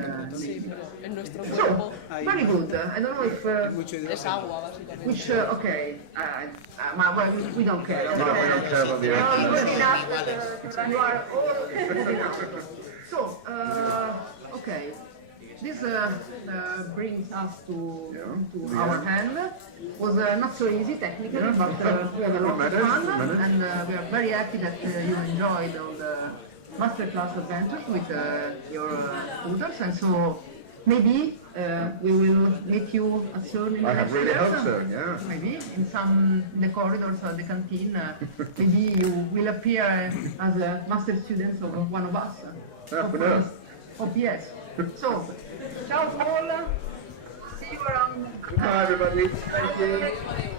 So, very good. I don't know if which okay, well, we don't care. We don't care about the You are all good enough. So, okay. This brings us to our hand. Was not so easy technically, but we have a lot of fun, and we are very happy that you enjoyed all the masterclass adventures with your tutors, and so maybe we will meet you soon in the I next really years. hope so, yeah. Maybe in the corridors of the canteen. Maybe you will appear as a master student of one of us. Who knows? Hope yes. So, ciao Paul. See you around. Bye everybody. Thank you.